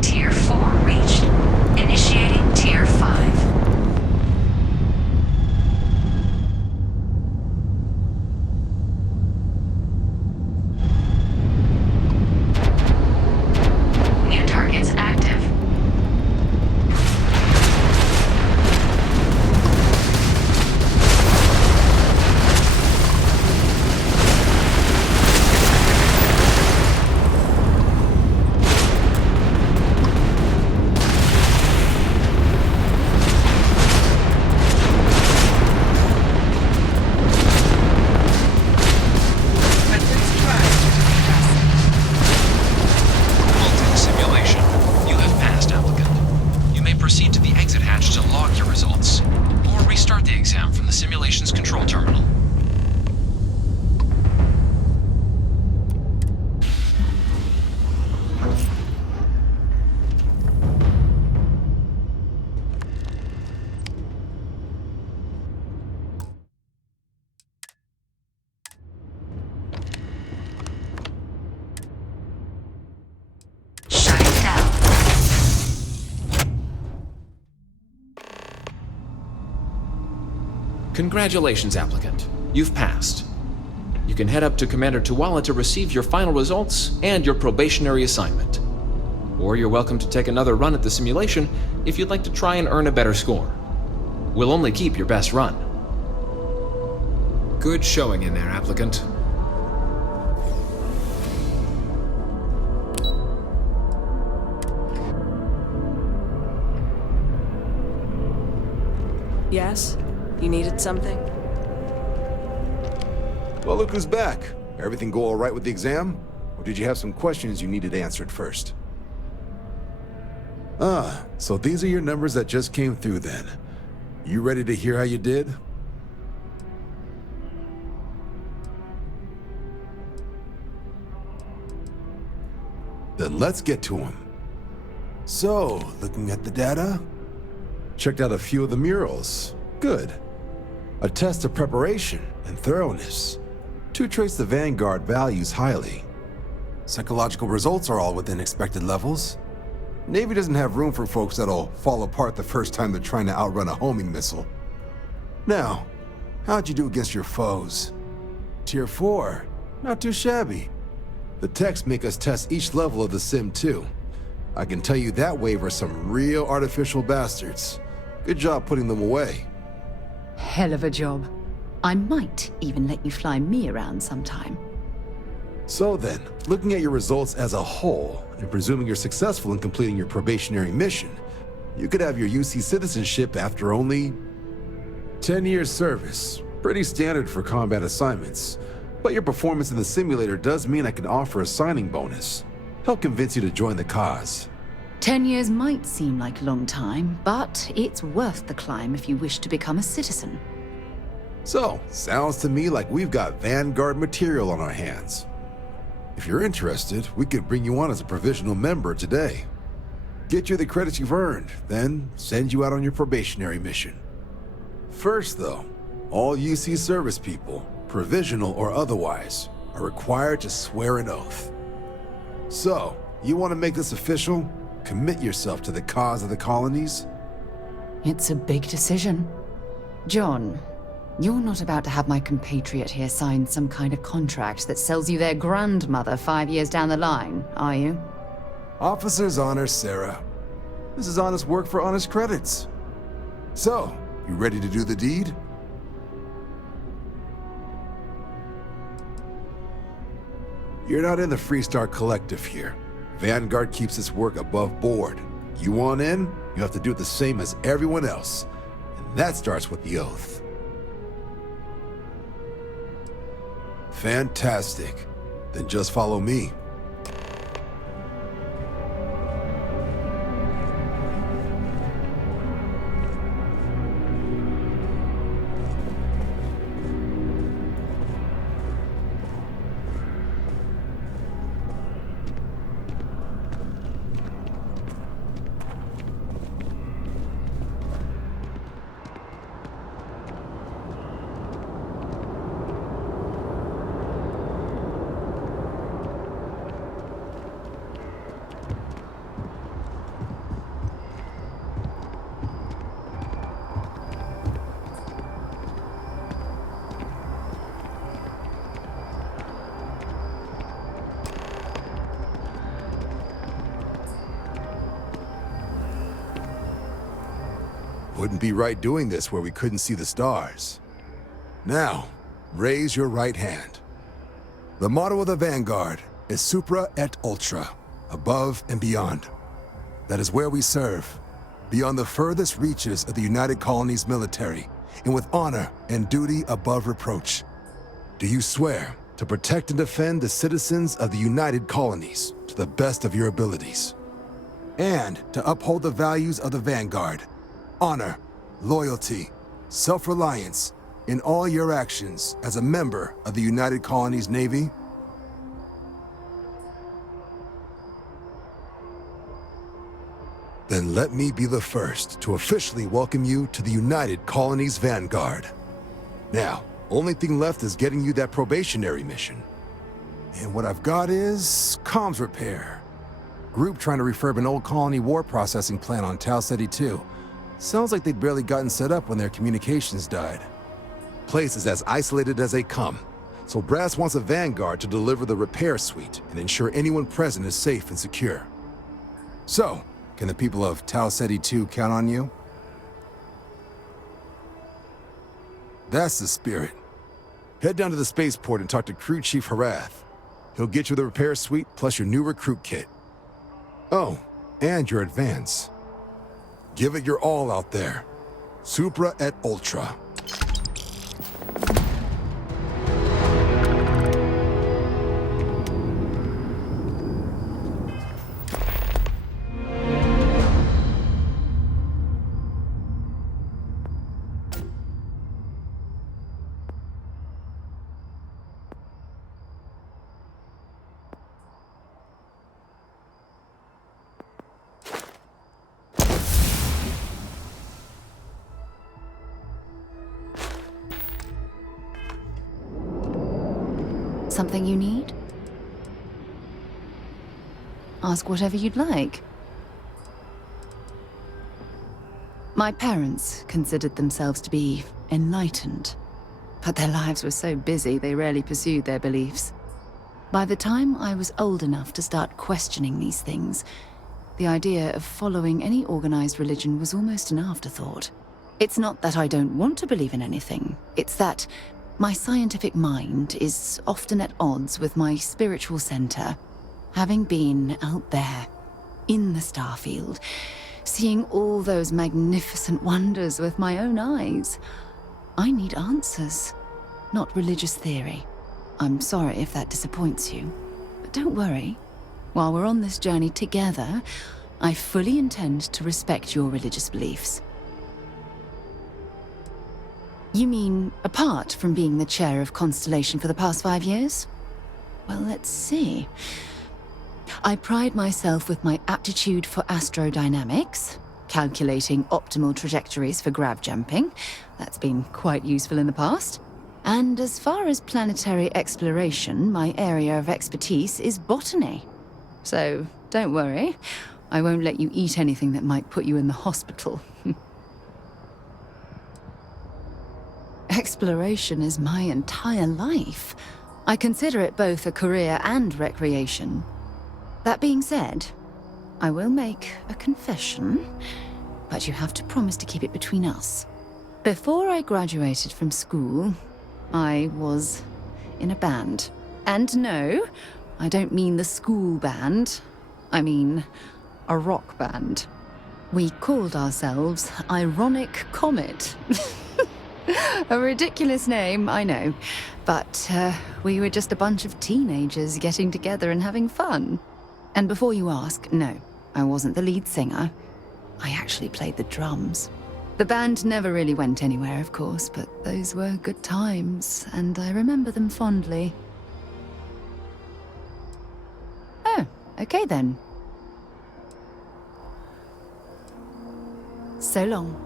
Tier 4 reached. Initiating Tier 5. New targets active. Vaulting simulation. You have passed, applicant. You may proceed to the exit hatch to log your results, or restart the exam from the simulation's control terminal. Shut it down. Congratulations, applicant. You've passed. You can head up to Commander Tuwala to receive your final results and your probationary assignment. Or you're welcome to take another run at the simulation if you'd like to try and earn a better score. We'll only keep your best run. Good showing in there, applicant. Yes? You needed something? Well, look who's back. Everything go all right with the exam? Or did you have some questions you needed answered first? Ah, so these are your numbers that just came through then. You ready to hear how you did? Then let's get to them. So, looking at the data, checked out a few of the murals. Good. A test of preparation and thoroughness. To trace the Vanguard values highly. Psychological results are all within expected levels. Navy doesn't have room for folks that'll fall apart the first time they're trying to outrun a homing missile. Now, how'd you do against your foes? Tier 4, not too shabby. The techs make us test each level of the sim too. I can tell you that wave are some real artificial bastards. Good job putting them away. Hell of a job. I might even let you fly me around sometime. So then, looking at your results as a whole, and presuming you're successful in completing your probationary mission, you could have your UC citizenship after only 10 years service. Pretty standard for combat assignments. But your performance in the simulator does mean I can offer a signing bonus. Help convince you to join the cause. 10 years might seem like a long time, but it's worth the climb if you wish to become a citizen. So, sounds to me like we've got Vanguard material on our hands. If you're interested, we could bring you on as a provisional member today. Get you the credits you've earned, then send you out on your probationary mission. First though, all UC service people, provisional or otherwise, are required to swear an oath. So, you want to make this official? Commit yourself to the cause of the colonies? It's a big decision. John, you're not about to have my compatriot here sign some kind of contract that sells you their grandmother 5 years down the line, are you? Officer's honor, Sarah. This is honest work for honest credits. So, you ready to do the deed? You're not in the Freestar Collective here. Vanguard keeps its work above board. You want in, you have to do the same as everyone else. And that starts with the oath. Fantastic. Then just follow me. Wouldn't be right doing this where we couldn't see the stars. Now, raise your right hand. The motto of the Vanguard is Supra et Ultra, above and beyond. That is where we serve, beyond the furthest reaches of the United Colonies military, and with honor and duty above reproach. Do you swear to protect and defend the citizens of the United Colonies to the best of your abilities, and to uphold the values of the Vanguard, honor, loyalty, self-reliance, in all your actions as a member of the United Colonies Navy? Then let me be the first to officially welcome you to the United Colonies Vanguard. Now, only thing left is getting you that probationary mission. And what I've got is comms repair. Group trying to refurb an old colony war processing plant on Tau Ceti 2. Sounds like they'd barely gotten set up when their communications died. Place is as isolated as they come, so Brass wants a Vanguard to deliver the repair suite and ensure anyone present is safe and secure. So, can the people of Tau Ceti 2 count on you? That's the spirit. Head down to the spaceport and talk to Crew Chief Harath. He'll get you the repair suite plus your new recruit kit. Oh, and your advance. Give it your all out there. Supra et Ultra. Something you need? Ask whatever you'd like. My parents considered themselves to be enlightened, but their lives were so busy they rarely pursued their beliefs. By the time I was old enough to start questioning these things, the idea of following any organized religion was almost an afterthought. It's not that I don't want to believe in anything, it's that my scientific mind is often at odds with my spiritual center. Having been out there, in the Starfield, seeing all those magnificent wonders with my own eyes, I need answers, not religious theory. I'm sorry if that disappoints you, but don't worry. While we're on this journey together, I fully intend to respect your religious beliefs. You mean, apart from being the chair of Constellation for the past 5 years? Well, let's see. I pride myself with my aptitude for astrodynamics, calculating optimal trajectories for grav jumping. That's been quite useful in the past. And as far as planetary exploration, my area of expertise is botany. So, don't worry. I won't let you eat anything that might put you in the hospital. Exploration is my entire life. I consider it both a career and recreation. That being said, I will make a confession, but you have to promise to keep it between us. Before I graduated from school, I was in a band. And no, I don't mean the school band. I mean a rock band. We called ourselves Ironic Comet. A ridiculous name, I know. But we were just a bunch of teenagers getting together and having fun. And before you ask, no, I wasn't the lead singer. I actually played the drums. The band never really went anywhere, of course, but those were good times, and I remember them fondly. Oh, okay then. So long.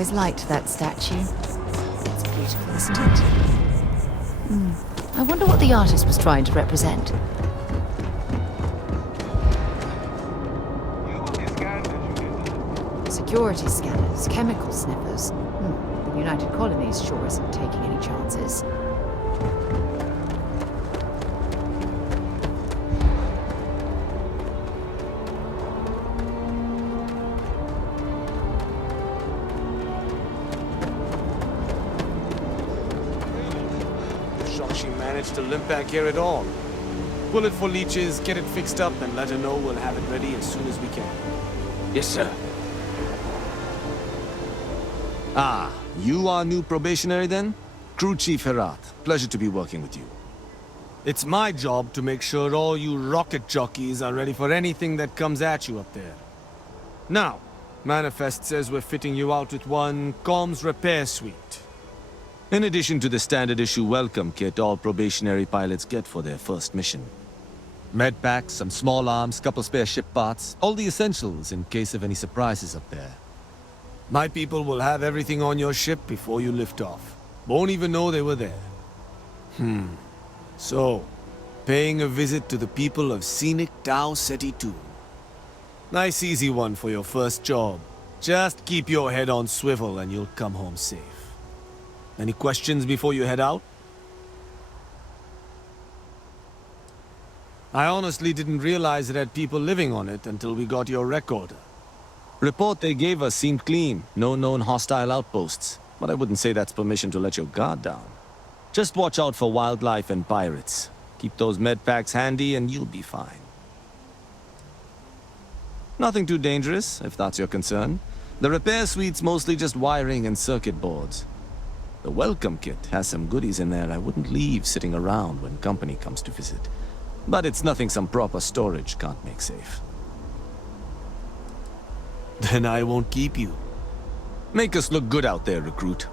always liked that statue. It's beautiful, isn't it? I wonder what the artist was trying to represent. Security scanners, chemical sniffers. The United Colonies sure isn't taking any chances. Shocked she managed to limp back here at all. Pull it for leeches, get it fixed up, and let her know we'll have it ready as soon as we can. Yes, sir. Ah, you are new probationary then? Crew Chief Herat. Pleasure to be working with you. It's my job to make sure all you rocket jockeys are ready for anything that comes at you up there. Now, Manifest says we're fitting you out with one comms repair suite. In addition to the standard issue welcome kit all probationary pilots get for their first mission. Med packs, some small arms, couple spare ship parts, all the essentials in case of any surprises up there. My people will have everything on your ship before you lift off. Won't even know they were there. So, paying a visit to the people of scenic Tau Ceti 2. Nice easy one for your first job. Just keep your head on swivel and you'll come home safe. Any questions before you head out? I honestly didn't realize it had people living on it until we got your recorder. Report they gave us seemed clean. No known hostile outposts. But I wouldn't say that's permission to let your guard down. Just watch out for wildlife and pirates. Keep those med packs handy and you'll be fine. Nothing too dangerous, if that's your concern. The repair suite's mostly just wiring and circuit boards. The welcome kit has some goodies in there I wouldn't leave sitting around when company comes to visit. But it's nothing some proper storage can't make safe. Then I won't keep you. Make us look good out there, recruit.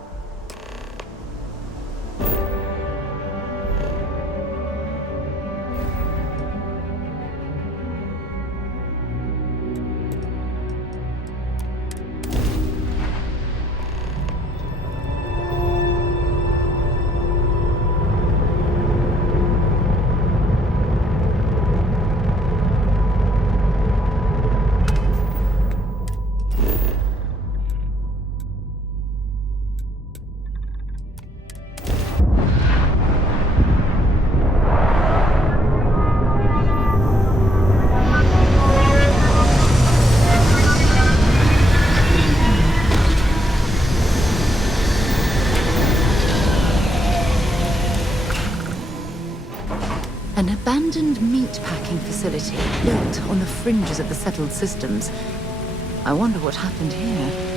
An abandoned meat-packing facility built on the fringes of the settled systems. I wonder what happened here.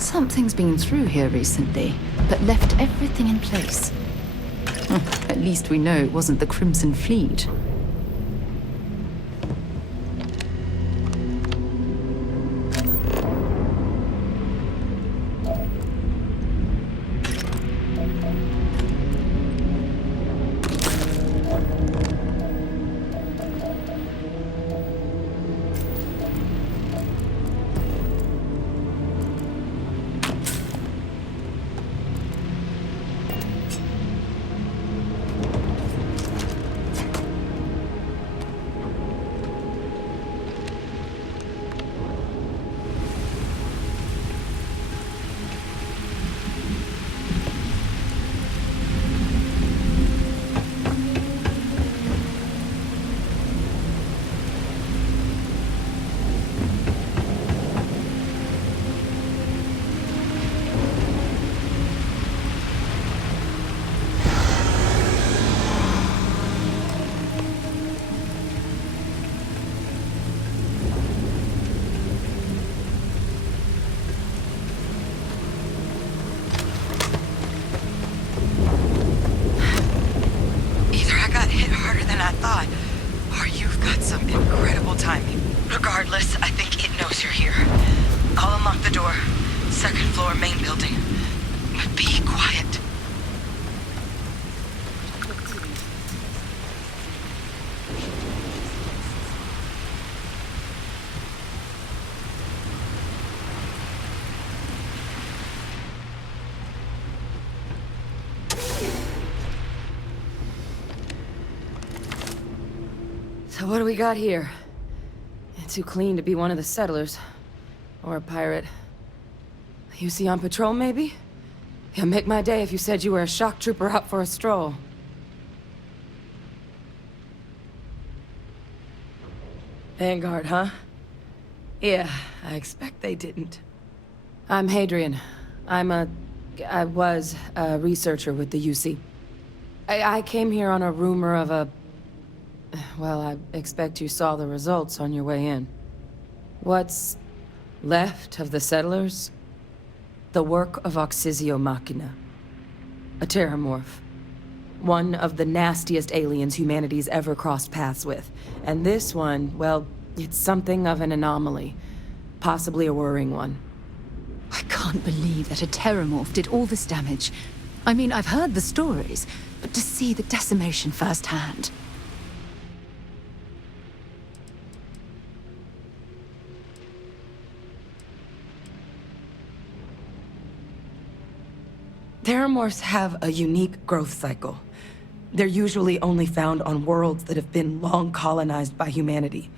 Something's been through here recently, but left everything in place. At least we know it wasn't the Crimson Fleet. Second floor main building. But be quiet. So what do we got here? Too clean to be one of the settlers. Or a pirate. You see on patrol, maybe? Yeah, make my day if you said you were a shock trooper out for a stroll. Vanguard, huh? Yeah, I expect they didn't. I'm Hadrian. I was a researcher with the UC. I came here on a rumor of a... Well, I expect you saw the results on your way in. What's left of the settlers? The work of Oxysio Machina. A terramorph. One of the nastiest aliens humanity's ever crossed paths with. And this one, well, it's something of an anomaly. Possibly a worrying one. I can't believe that a terramorph did all this damage. I mean, I've heard the stories, but to see the decimation firsthand... Terramorphs have a unique growth cycle. They're usually only found on worlds that have been long colonized by humanity.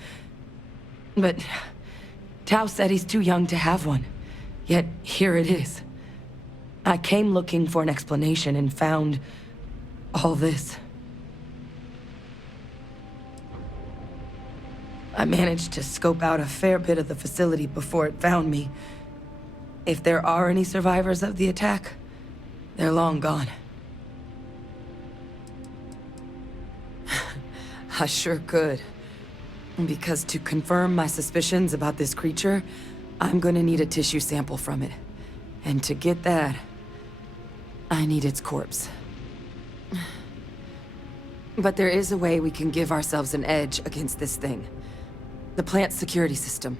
But Tau said he's too young to have one. Yet here it is. I came looking for an explanation and found all this. I managed to scope out a fair bit of the facility before it found me. If there are any survivors of the attack, they're long gone. I sure could. Because to confirm my suspicions about this creature, I'm gonna need a tissue sample from it. And to get that, I need its corpse. But there is a way we can give ourselves an edge against this thing. The plant's security system.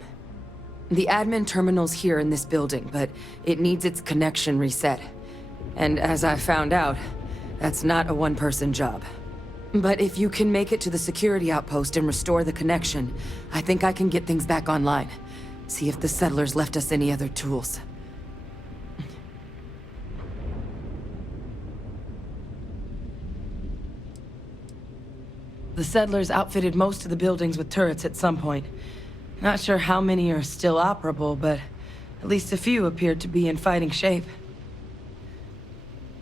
The admin terminal's here in this building, but it needs its connection reset. And as I found out, that's not a one-person job. But if you can make it to the security outpost and restore the connection, I think I can get things back online. See if the settlers left us any other tools. The settlers outfitted most of the buildings with turrets at some point. Not sure how many are still operable, but at least a few appeared to be in fighting shape.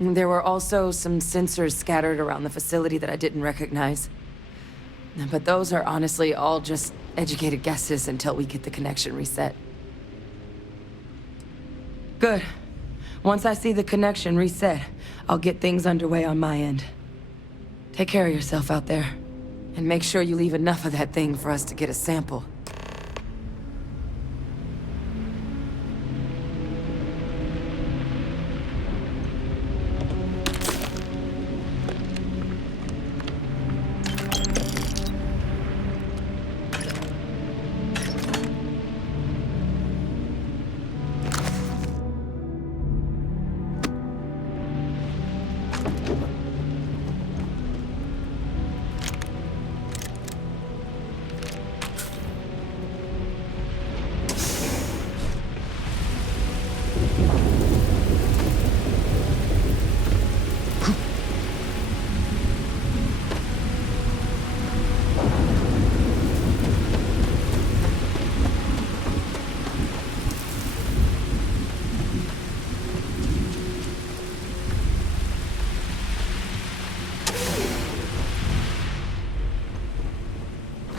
There were also some sensors scattered around the facility that I didn't recognize. But those are honestly all just educated guesses until we get the connection reset. Good. Once I see the connection reset, I'll get things underway on my end. Take care of yourself out there. And make sure you leave enough of that thing for us to get a sample.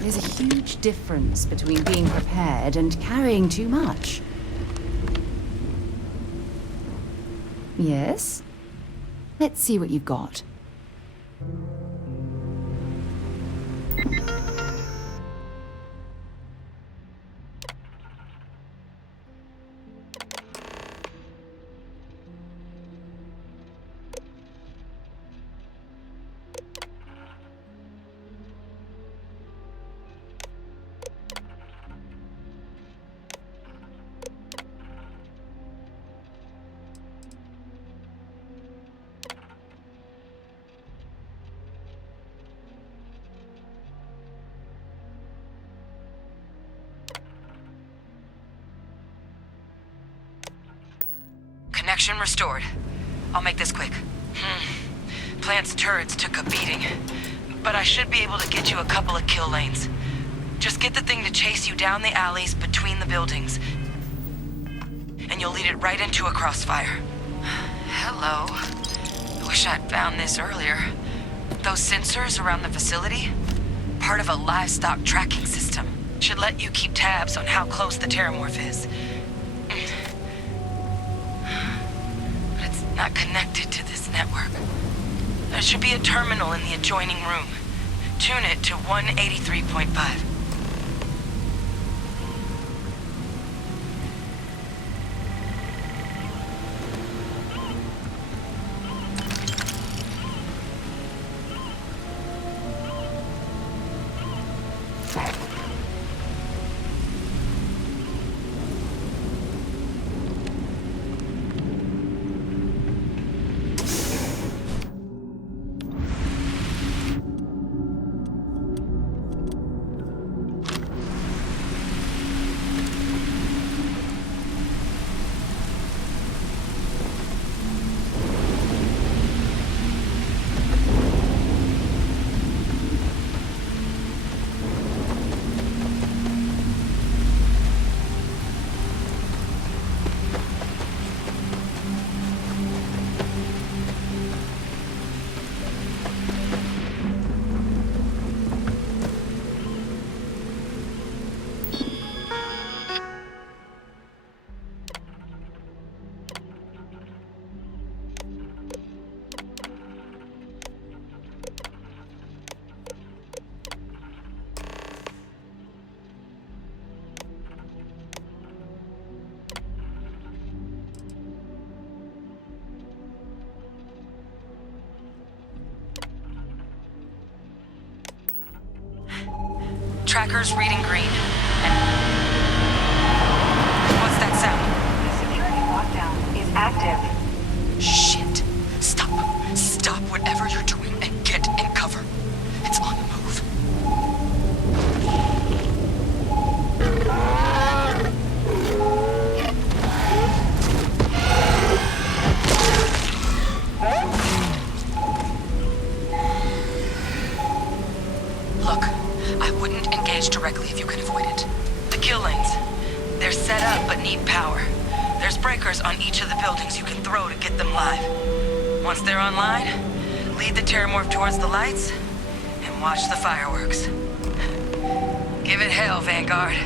There's a huge difference between being prepared and carrying too much. Yes? Let's see what you've got. Traction restored. I'll make this quick. Plant's turrets took a beating, but I should be able to get you a couple of kill lanes. Just get the thing to chase you down the alleys between the buildings, and you'll lead it right into a crossfire. Hello. I wish I'd found this earlier. Those sensors around the facility? Part of a livestock tracking system. Should let you keep tabs on how close the terramorph is. But it's not connected to this network. There should be a terminal in the adjoining room. Tune it to 183.5. Tracker's reading green. What's that sound? The security lockdown is active. Shit. Stop. Stop whatever you're doing and get in cover. It's on the move. Look, I wouldn't engage directly if you could avoid it. The kill lanes, they're set up but need power. There's breakers on each of the buildings you can throw to get them live. Once they're online, lead the terramorph towards the lights and watch the fireworks. Give it hell, Vanguard.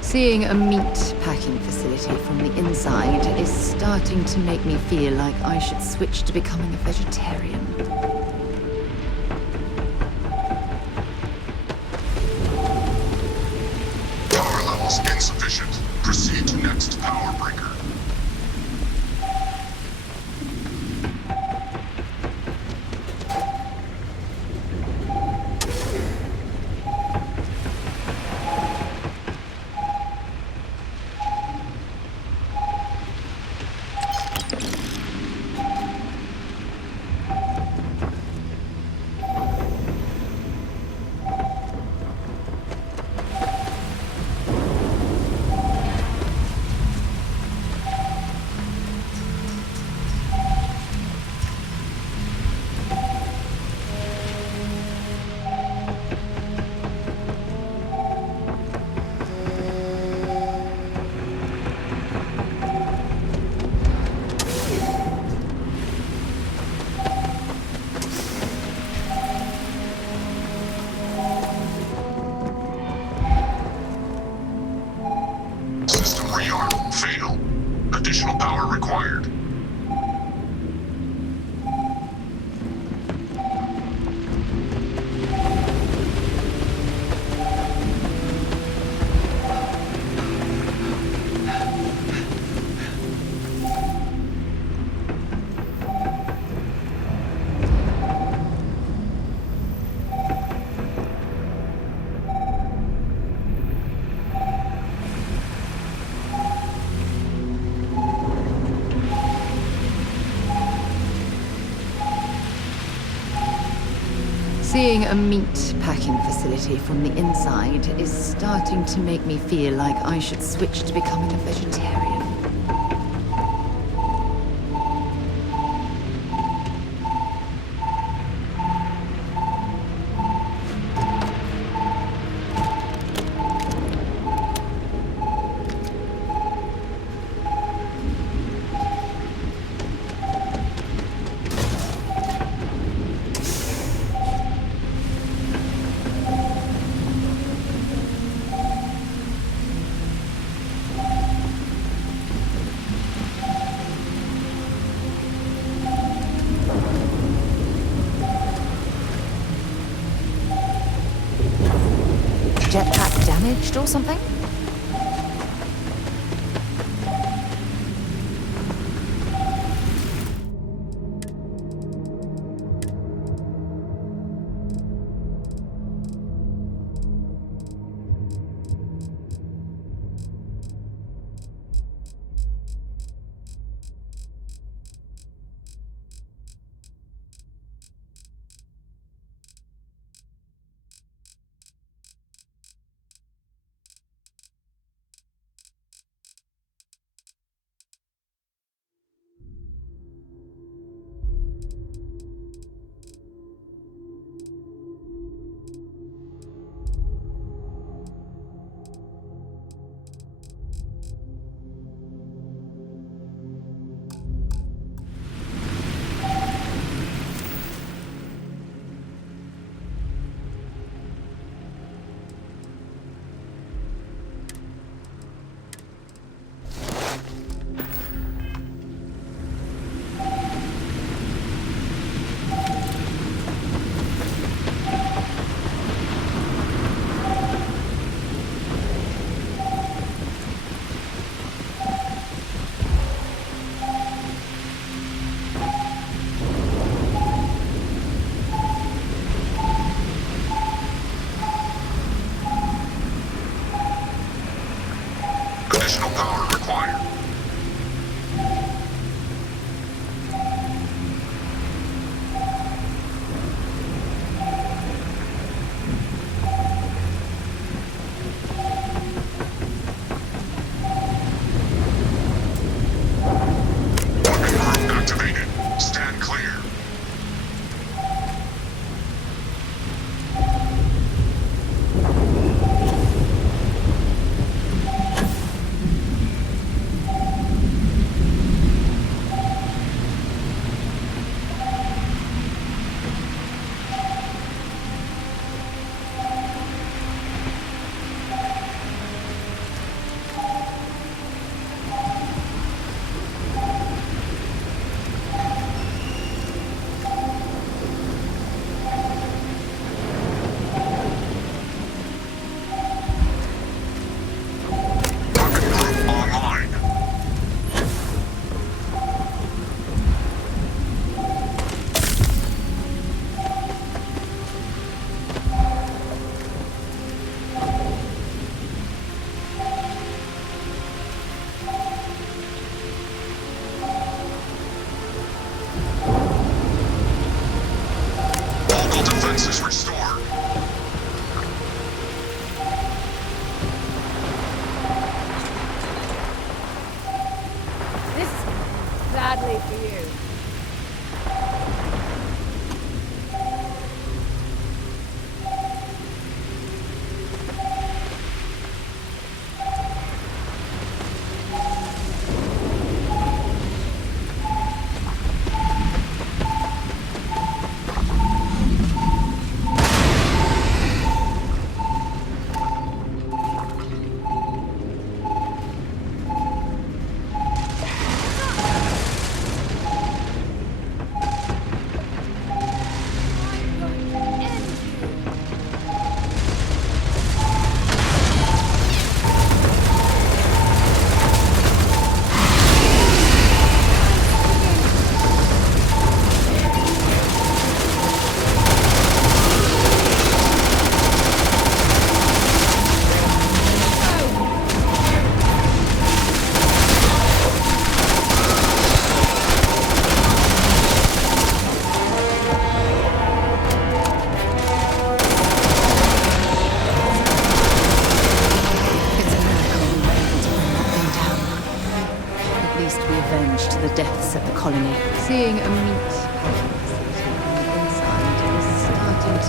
Seeing a meat packing facility from the inside is starting to make me feel like I should switch to becoming a vegetarian. Power levels insufficient. Proceed to next power breaker. Seeing a meat packing facility from the inside is starting to make me feel like I should switch to becoming a vegetarian. Jetpack damaged or something?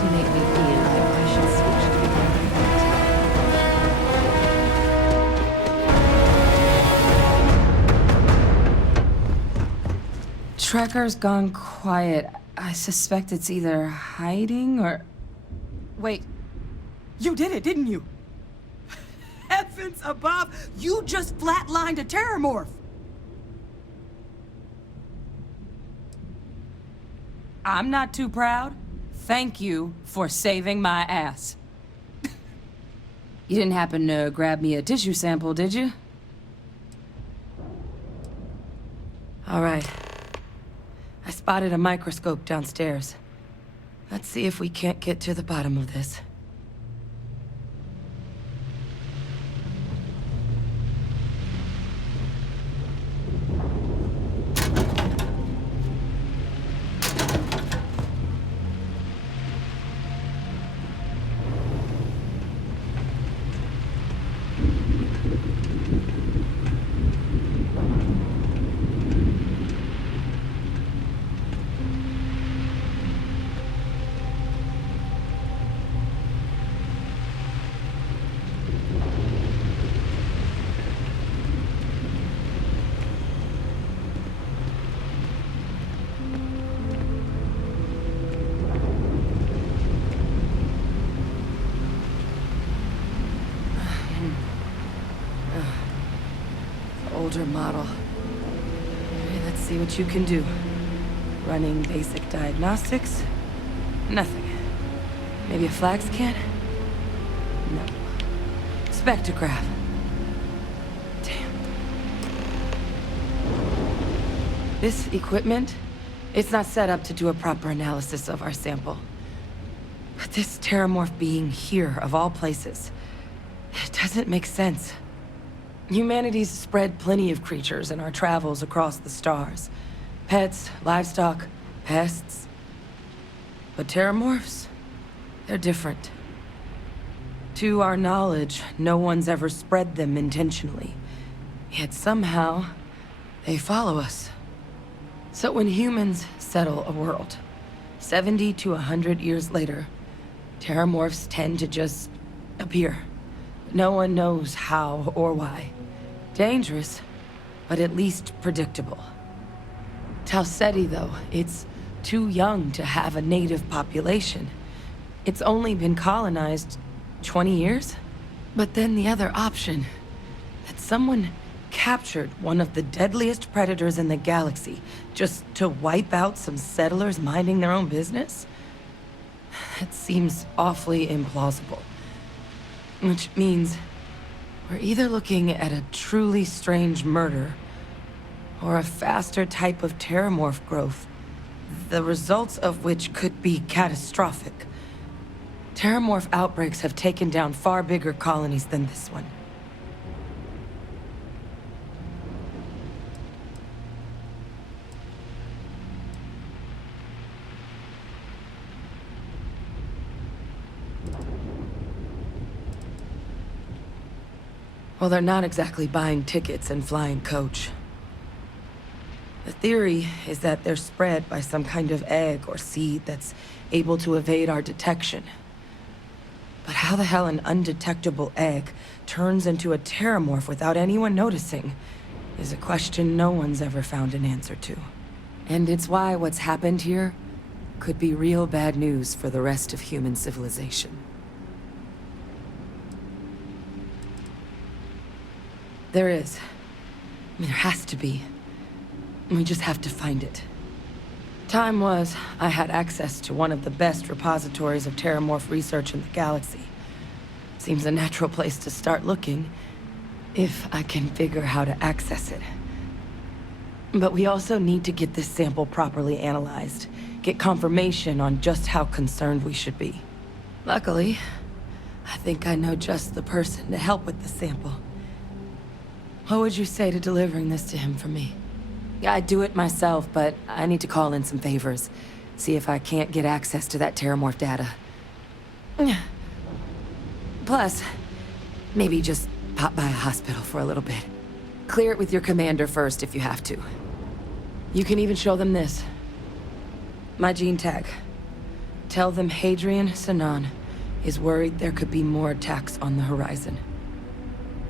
innately feel like I should switch to the Trekker's gone quiet. I suspect it's either hiding or... Wait. You did it, didn't you? Heavens above! You just flatlined a terramorph! I'm not too proud. Thank you for saving my ass. You didn't happen to grab me a tissue sample, did you? All right. I spotted a microscope downstairs. Let's see if we can't get to the bottom of this. Older model. Okay, let's see what you can do. Running basic diagnostics? Nothing. Maybe a flag scan? No. Spectrograph. Damn. This equipment, it's not set up to do a proper analysis of our sample. But this terramorph being here, of all places, it doesn't make sense. Humanity's spread plenty of creatures in our travels across the stars. Pets, livestock, pests. But terramorphs, they're different. To our knowledge, no one's ever spread them intentionally. Yet somehow, they follow us. So when humans settle a world, 70 to 100 years later, terramorphs tend to just appear. No one knows how or why. Dangerous, but at least predictable. Tau Ceti, though, it's too young to have a native population. It's only been colonized 20 years? But then the other option, that someone captured one of the deadliest predators in the galaxy just to wipe out some settlers minding their own business? That seems awfully implausible. Which means we're either looking at a truly strange murder or a faster type of terramorph growth, the results of which could be catastrophic. Terramorph outbreaks have taken down far bigger colonies than this one. Well, they're not exactly buying tickets and flying coach. The theory is that they're spread by some kind of egg or seed that's able to evade our detection. But how the hell an undetectable egg turns into a terramorph without anyone noticing is a question no one's ever found an answer to. And it's why what's happened here could be real bad news for the rest of human civilization. There is. I mean, there has to be. We just have to find it. Time was, I had access to one of the best repositories of terramorph research in the galaxy. Seems a natural place to start looking, if I can figure how to access it. But we also need to get this sample properly analyzed, get confirmation on just how concerned we should be. Luckily, I think I know just the person to help with the sample. What would you say to delivering this to him for me? I'd do it myself, but I need to call in some favors. See if I can't get access to that terramorph data. Plus, maybe just pop by a hospital for a little bit. Clear it with your commander first if you have to. You can even show them this. My gene tag. Tell them Hadrian Sanan is worried there could be more attacks on the horizon.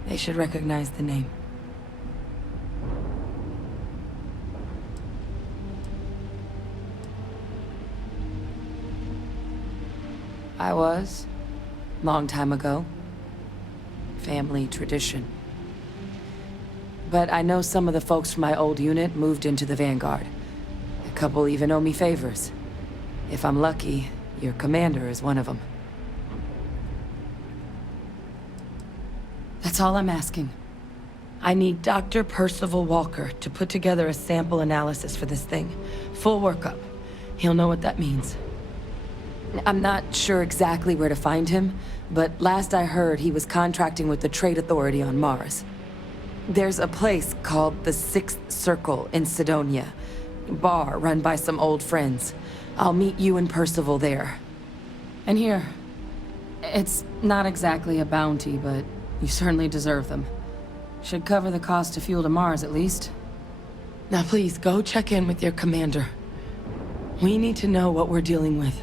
They should recognize the name. I was. Long time ago. Family tradition. But I know some of the folks from my old unit moved into the Vanguard. A couple even owe me favors. If I'm lucky, your commander is one of them. That's all I'm asking. I need Dr. Percival Walker to put together a sample analysis for this thing. Full workup. He'll know what that means. I'm not sure exactly where to find him, but last I heard he was contracting with the Trade Authority on Mars. There's a place called the Sixth Circle in Sidonia. Bar run by some old friends. I'll meet you and Percival there. And here, it's not exactly a bounty, but you certainly deserve them. Should cover the cost to fuel to Mars, at least. Now please, go check in with your commander. We need to know what we're dealing with.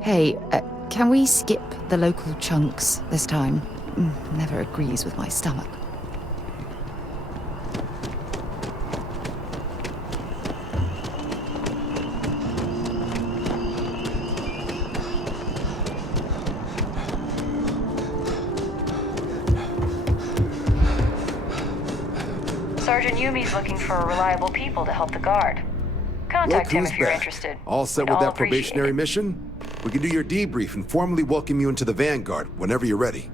Hey, can we skip the local chunks this time? Never agrees with my stomach. Sergeant Yumi's looking for reliable people to help the guard. Contact him if you're interested. All set We'd with all that appreciate probationary it. mission? We can do your debrief and formally welcome you into the Vanguard whenever you're ready.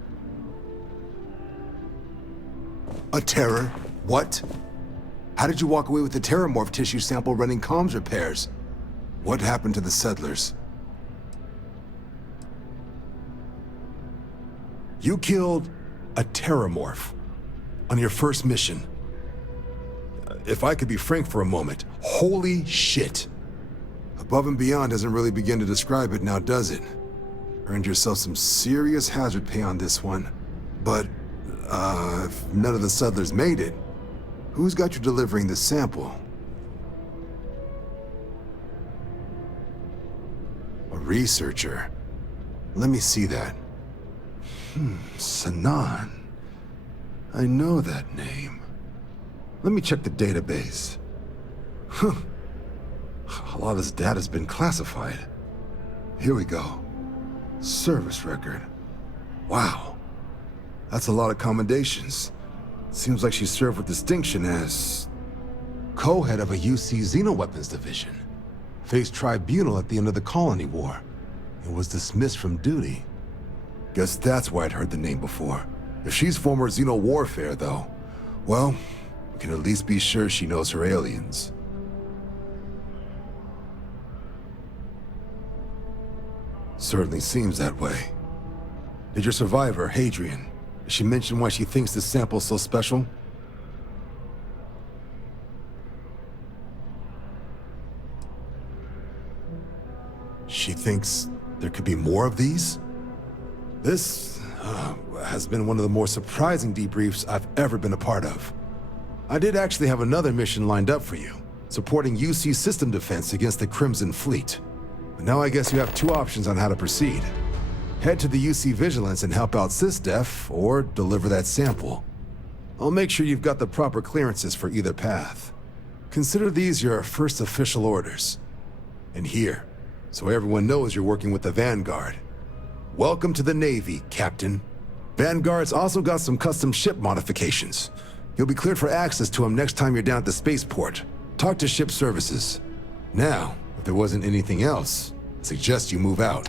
A terror? What? How did you walk away with the terramorph tissue sample running comms repairs? What happened to the settlers? You killed a terramorph on your first mission. If I could be frank for a moment, holy shit. Above and beyond doesn't really begin to describe it now, does it? Earned yourself some serious hazard pay on this one. But, if none of the settlers made it, who's got you delivering the sample? A researcher. Let me see that. Sanan. I know that name. Let me check the database. Huh. A lot of this data's been classified. Here we go. Service record. Wow. That's a lot of commendations. Seems like she served with distinction as co-head of a UC Xenoweapons division. Faced tribunal at the end of the Colony War. And was dismissed from duty. Guess that's why I'd heard the name before. If she's former Xeno warfare, though, well, we can at least be sure she knows her aliens. Certainly seems that way. Did your survivor, Hadrian, did she mention why she thinks this sample's so special? She thinks there could be more of these? This has been one of the more surprising debriefs I've ever been a part of. I did actually have another mission lined up for you, supporting UC system defense against the Crimson Fleet. But now I guess you have two options on how to proceed. Head to the UC Vigilance and help out SysDef, or deliver that sample. I'll make sure you've got the proper clearances for either path. Consider these your first official orders. And here, so everyone knows you're working with the Vanguard. Welcome to the Navy, Captain. Vanguard's also got some custom ship modifications. You'll be cleared for access to him next time you're down at the spaceport. Talk to ship services. Now, if there wasn't anything else, I suggest you move out.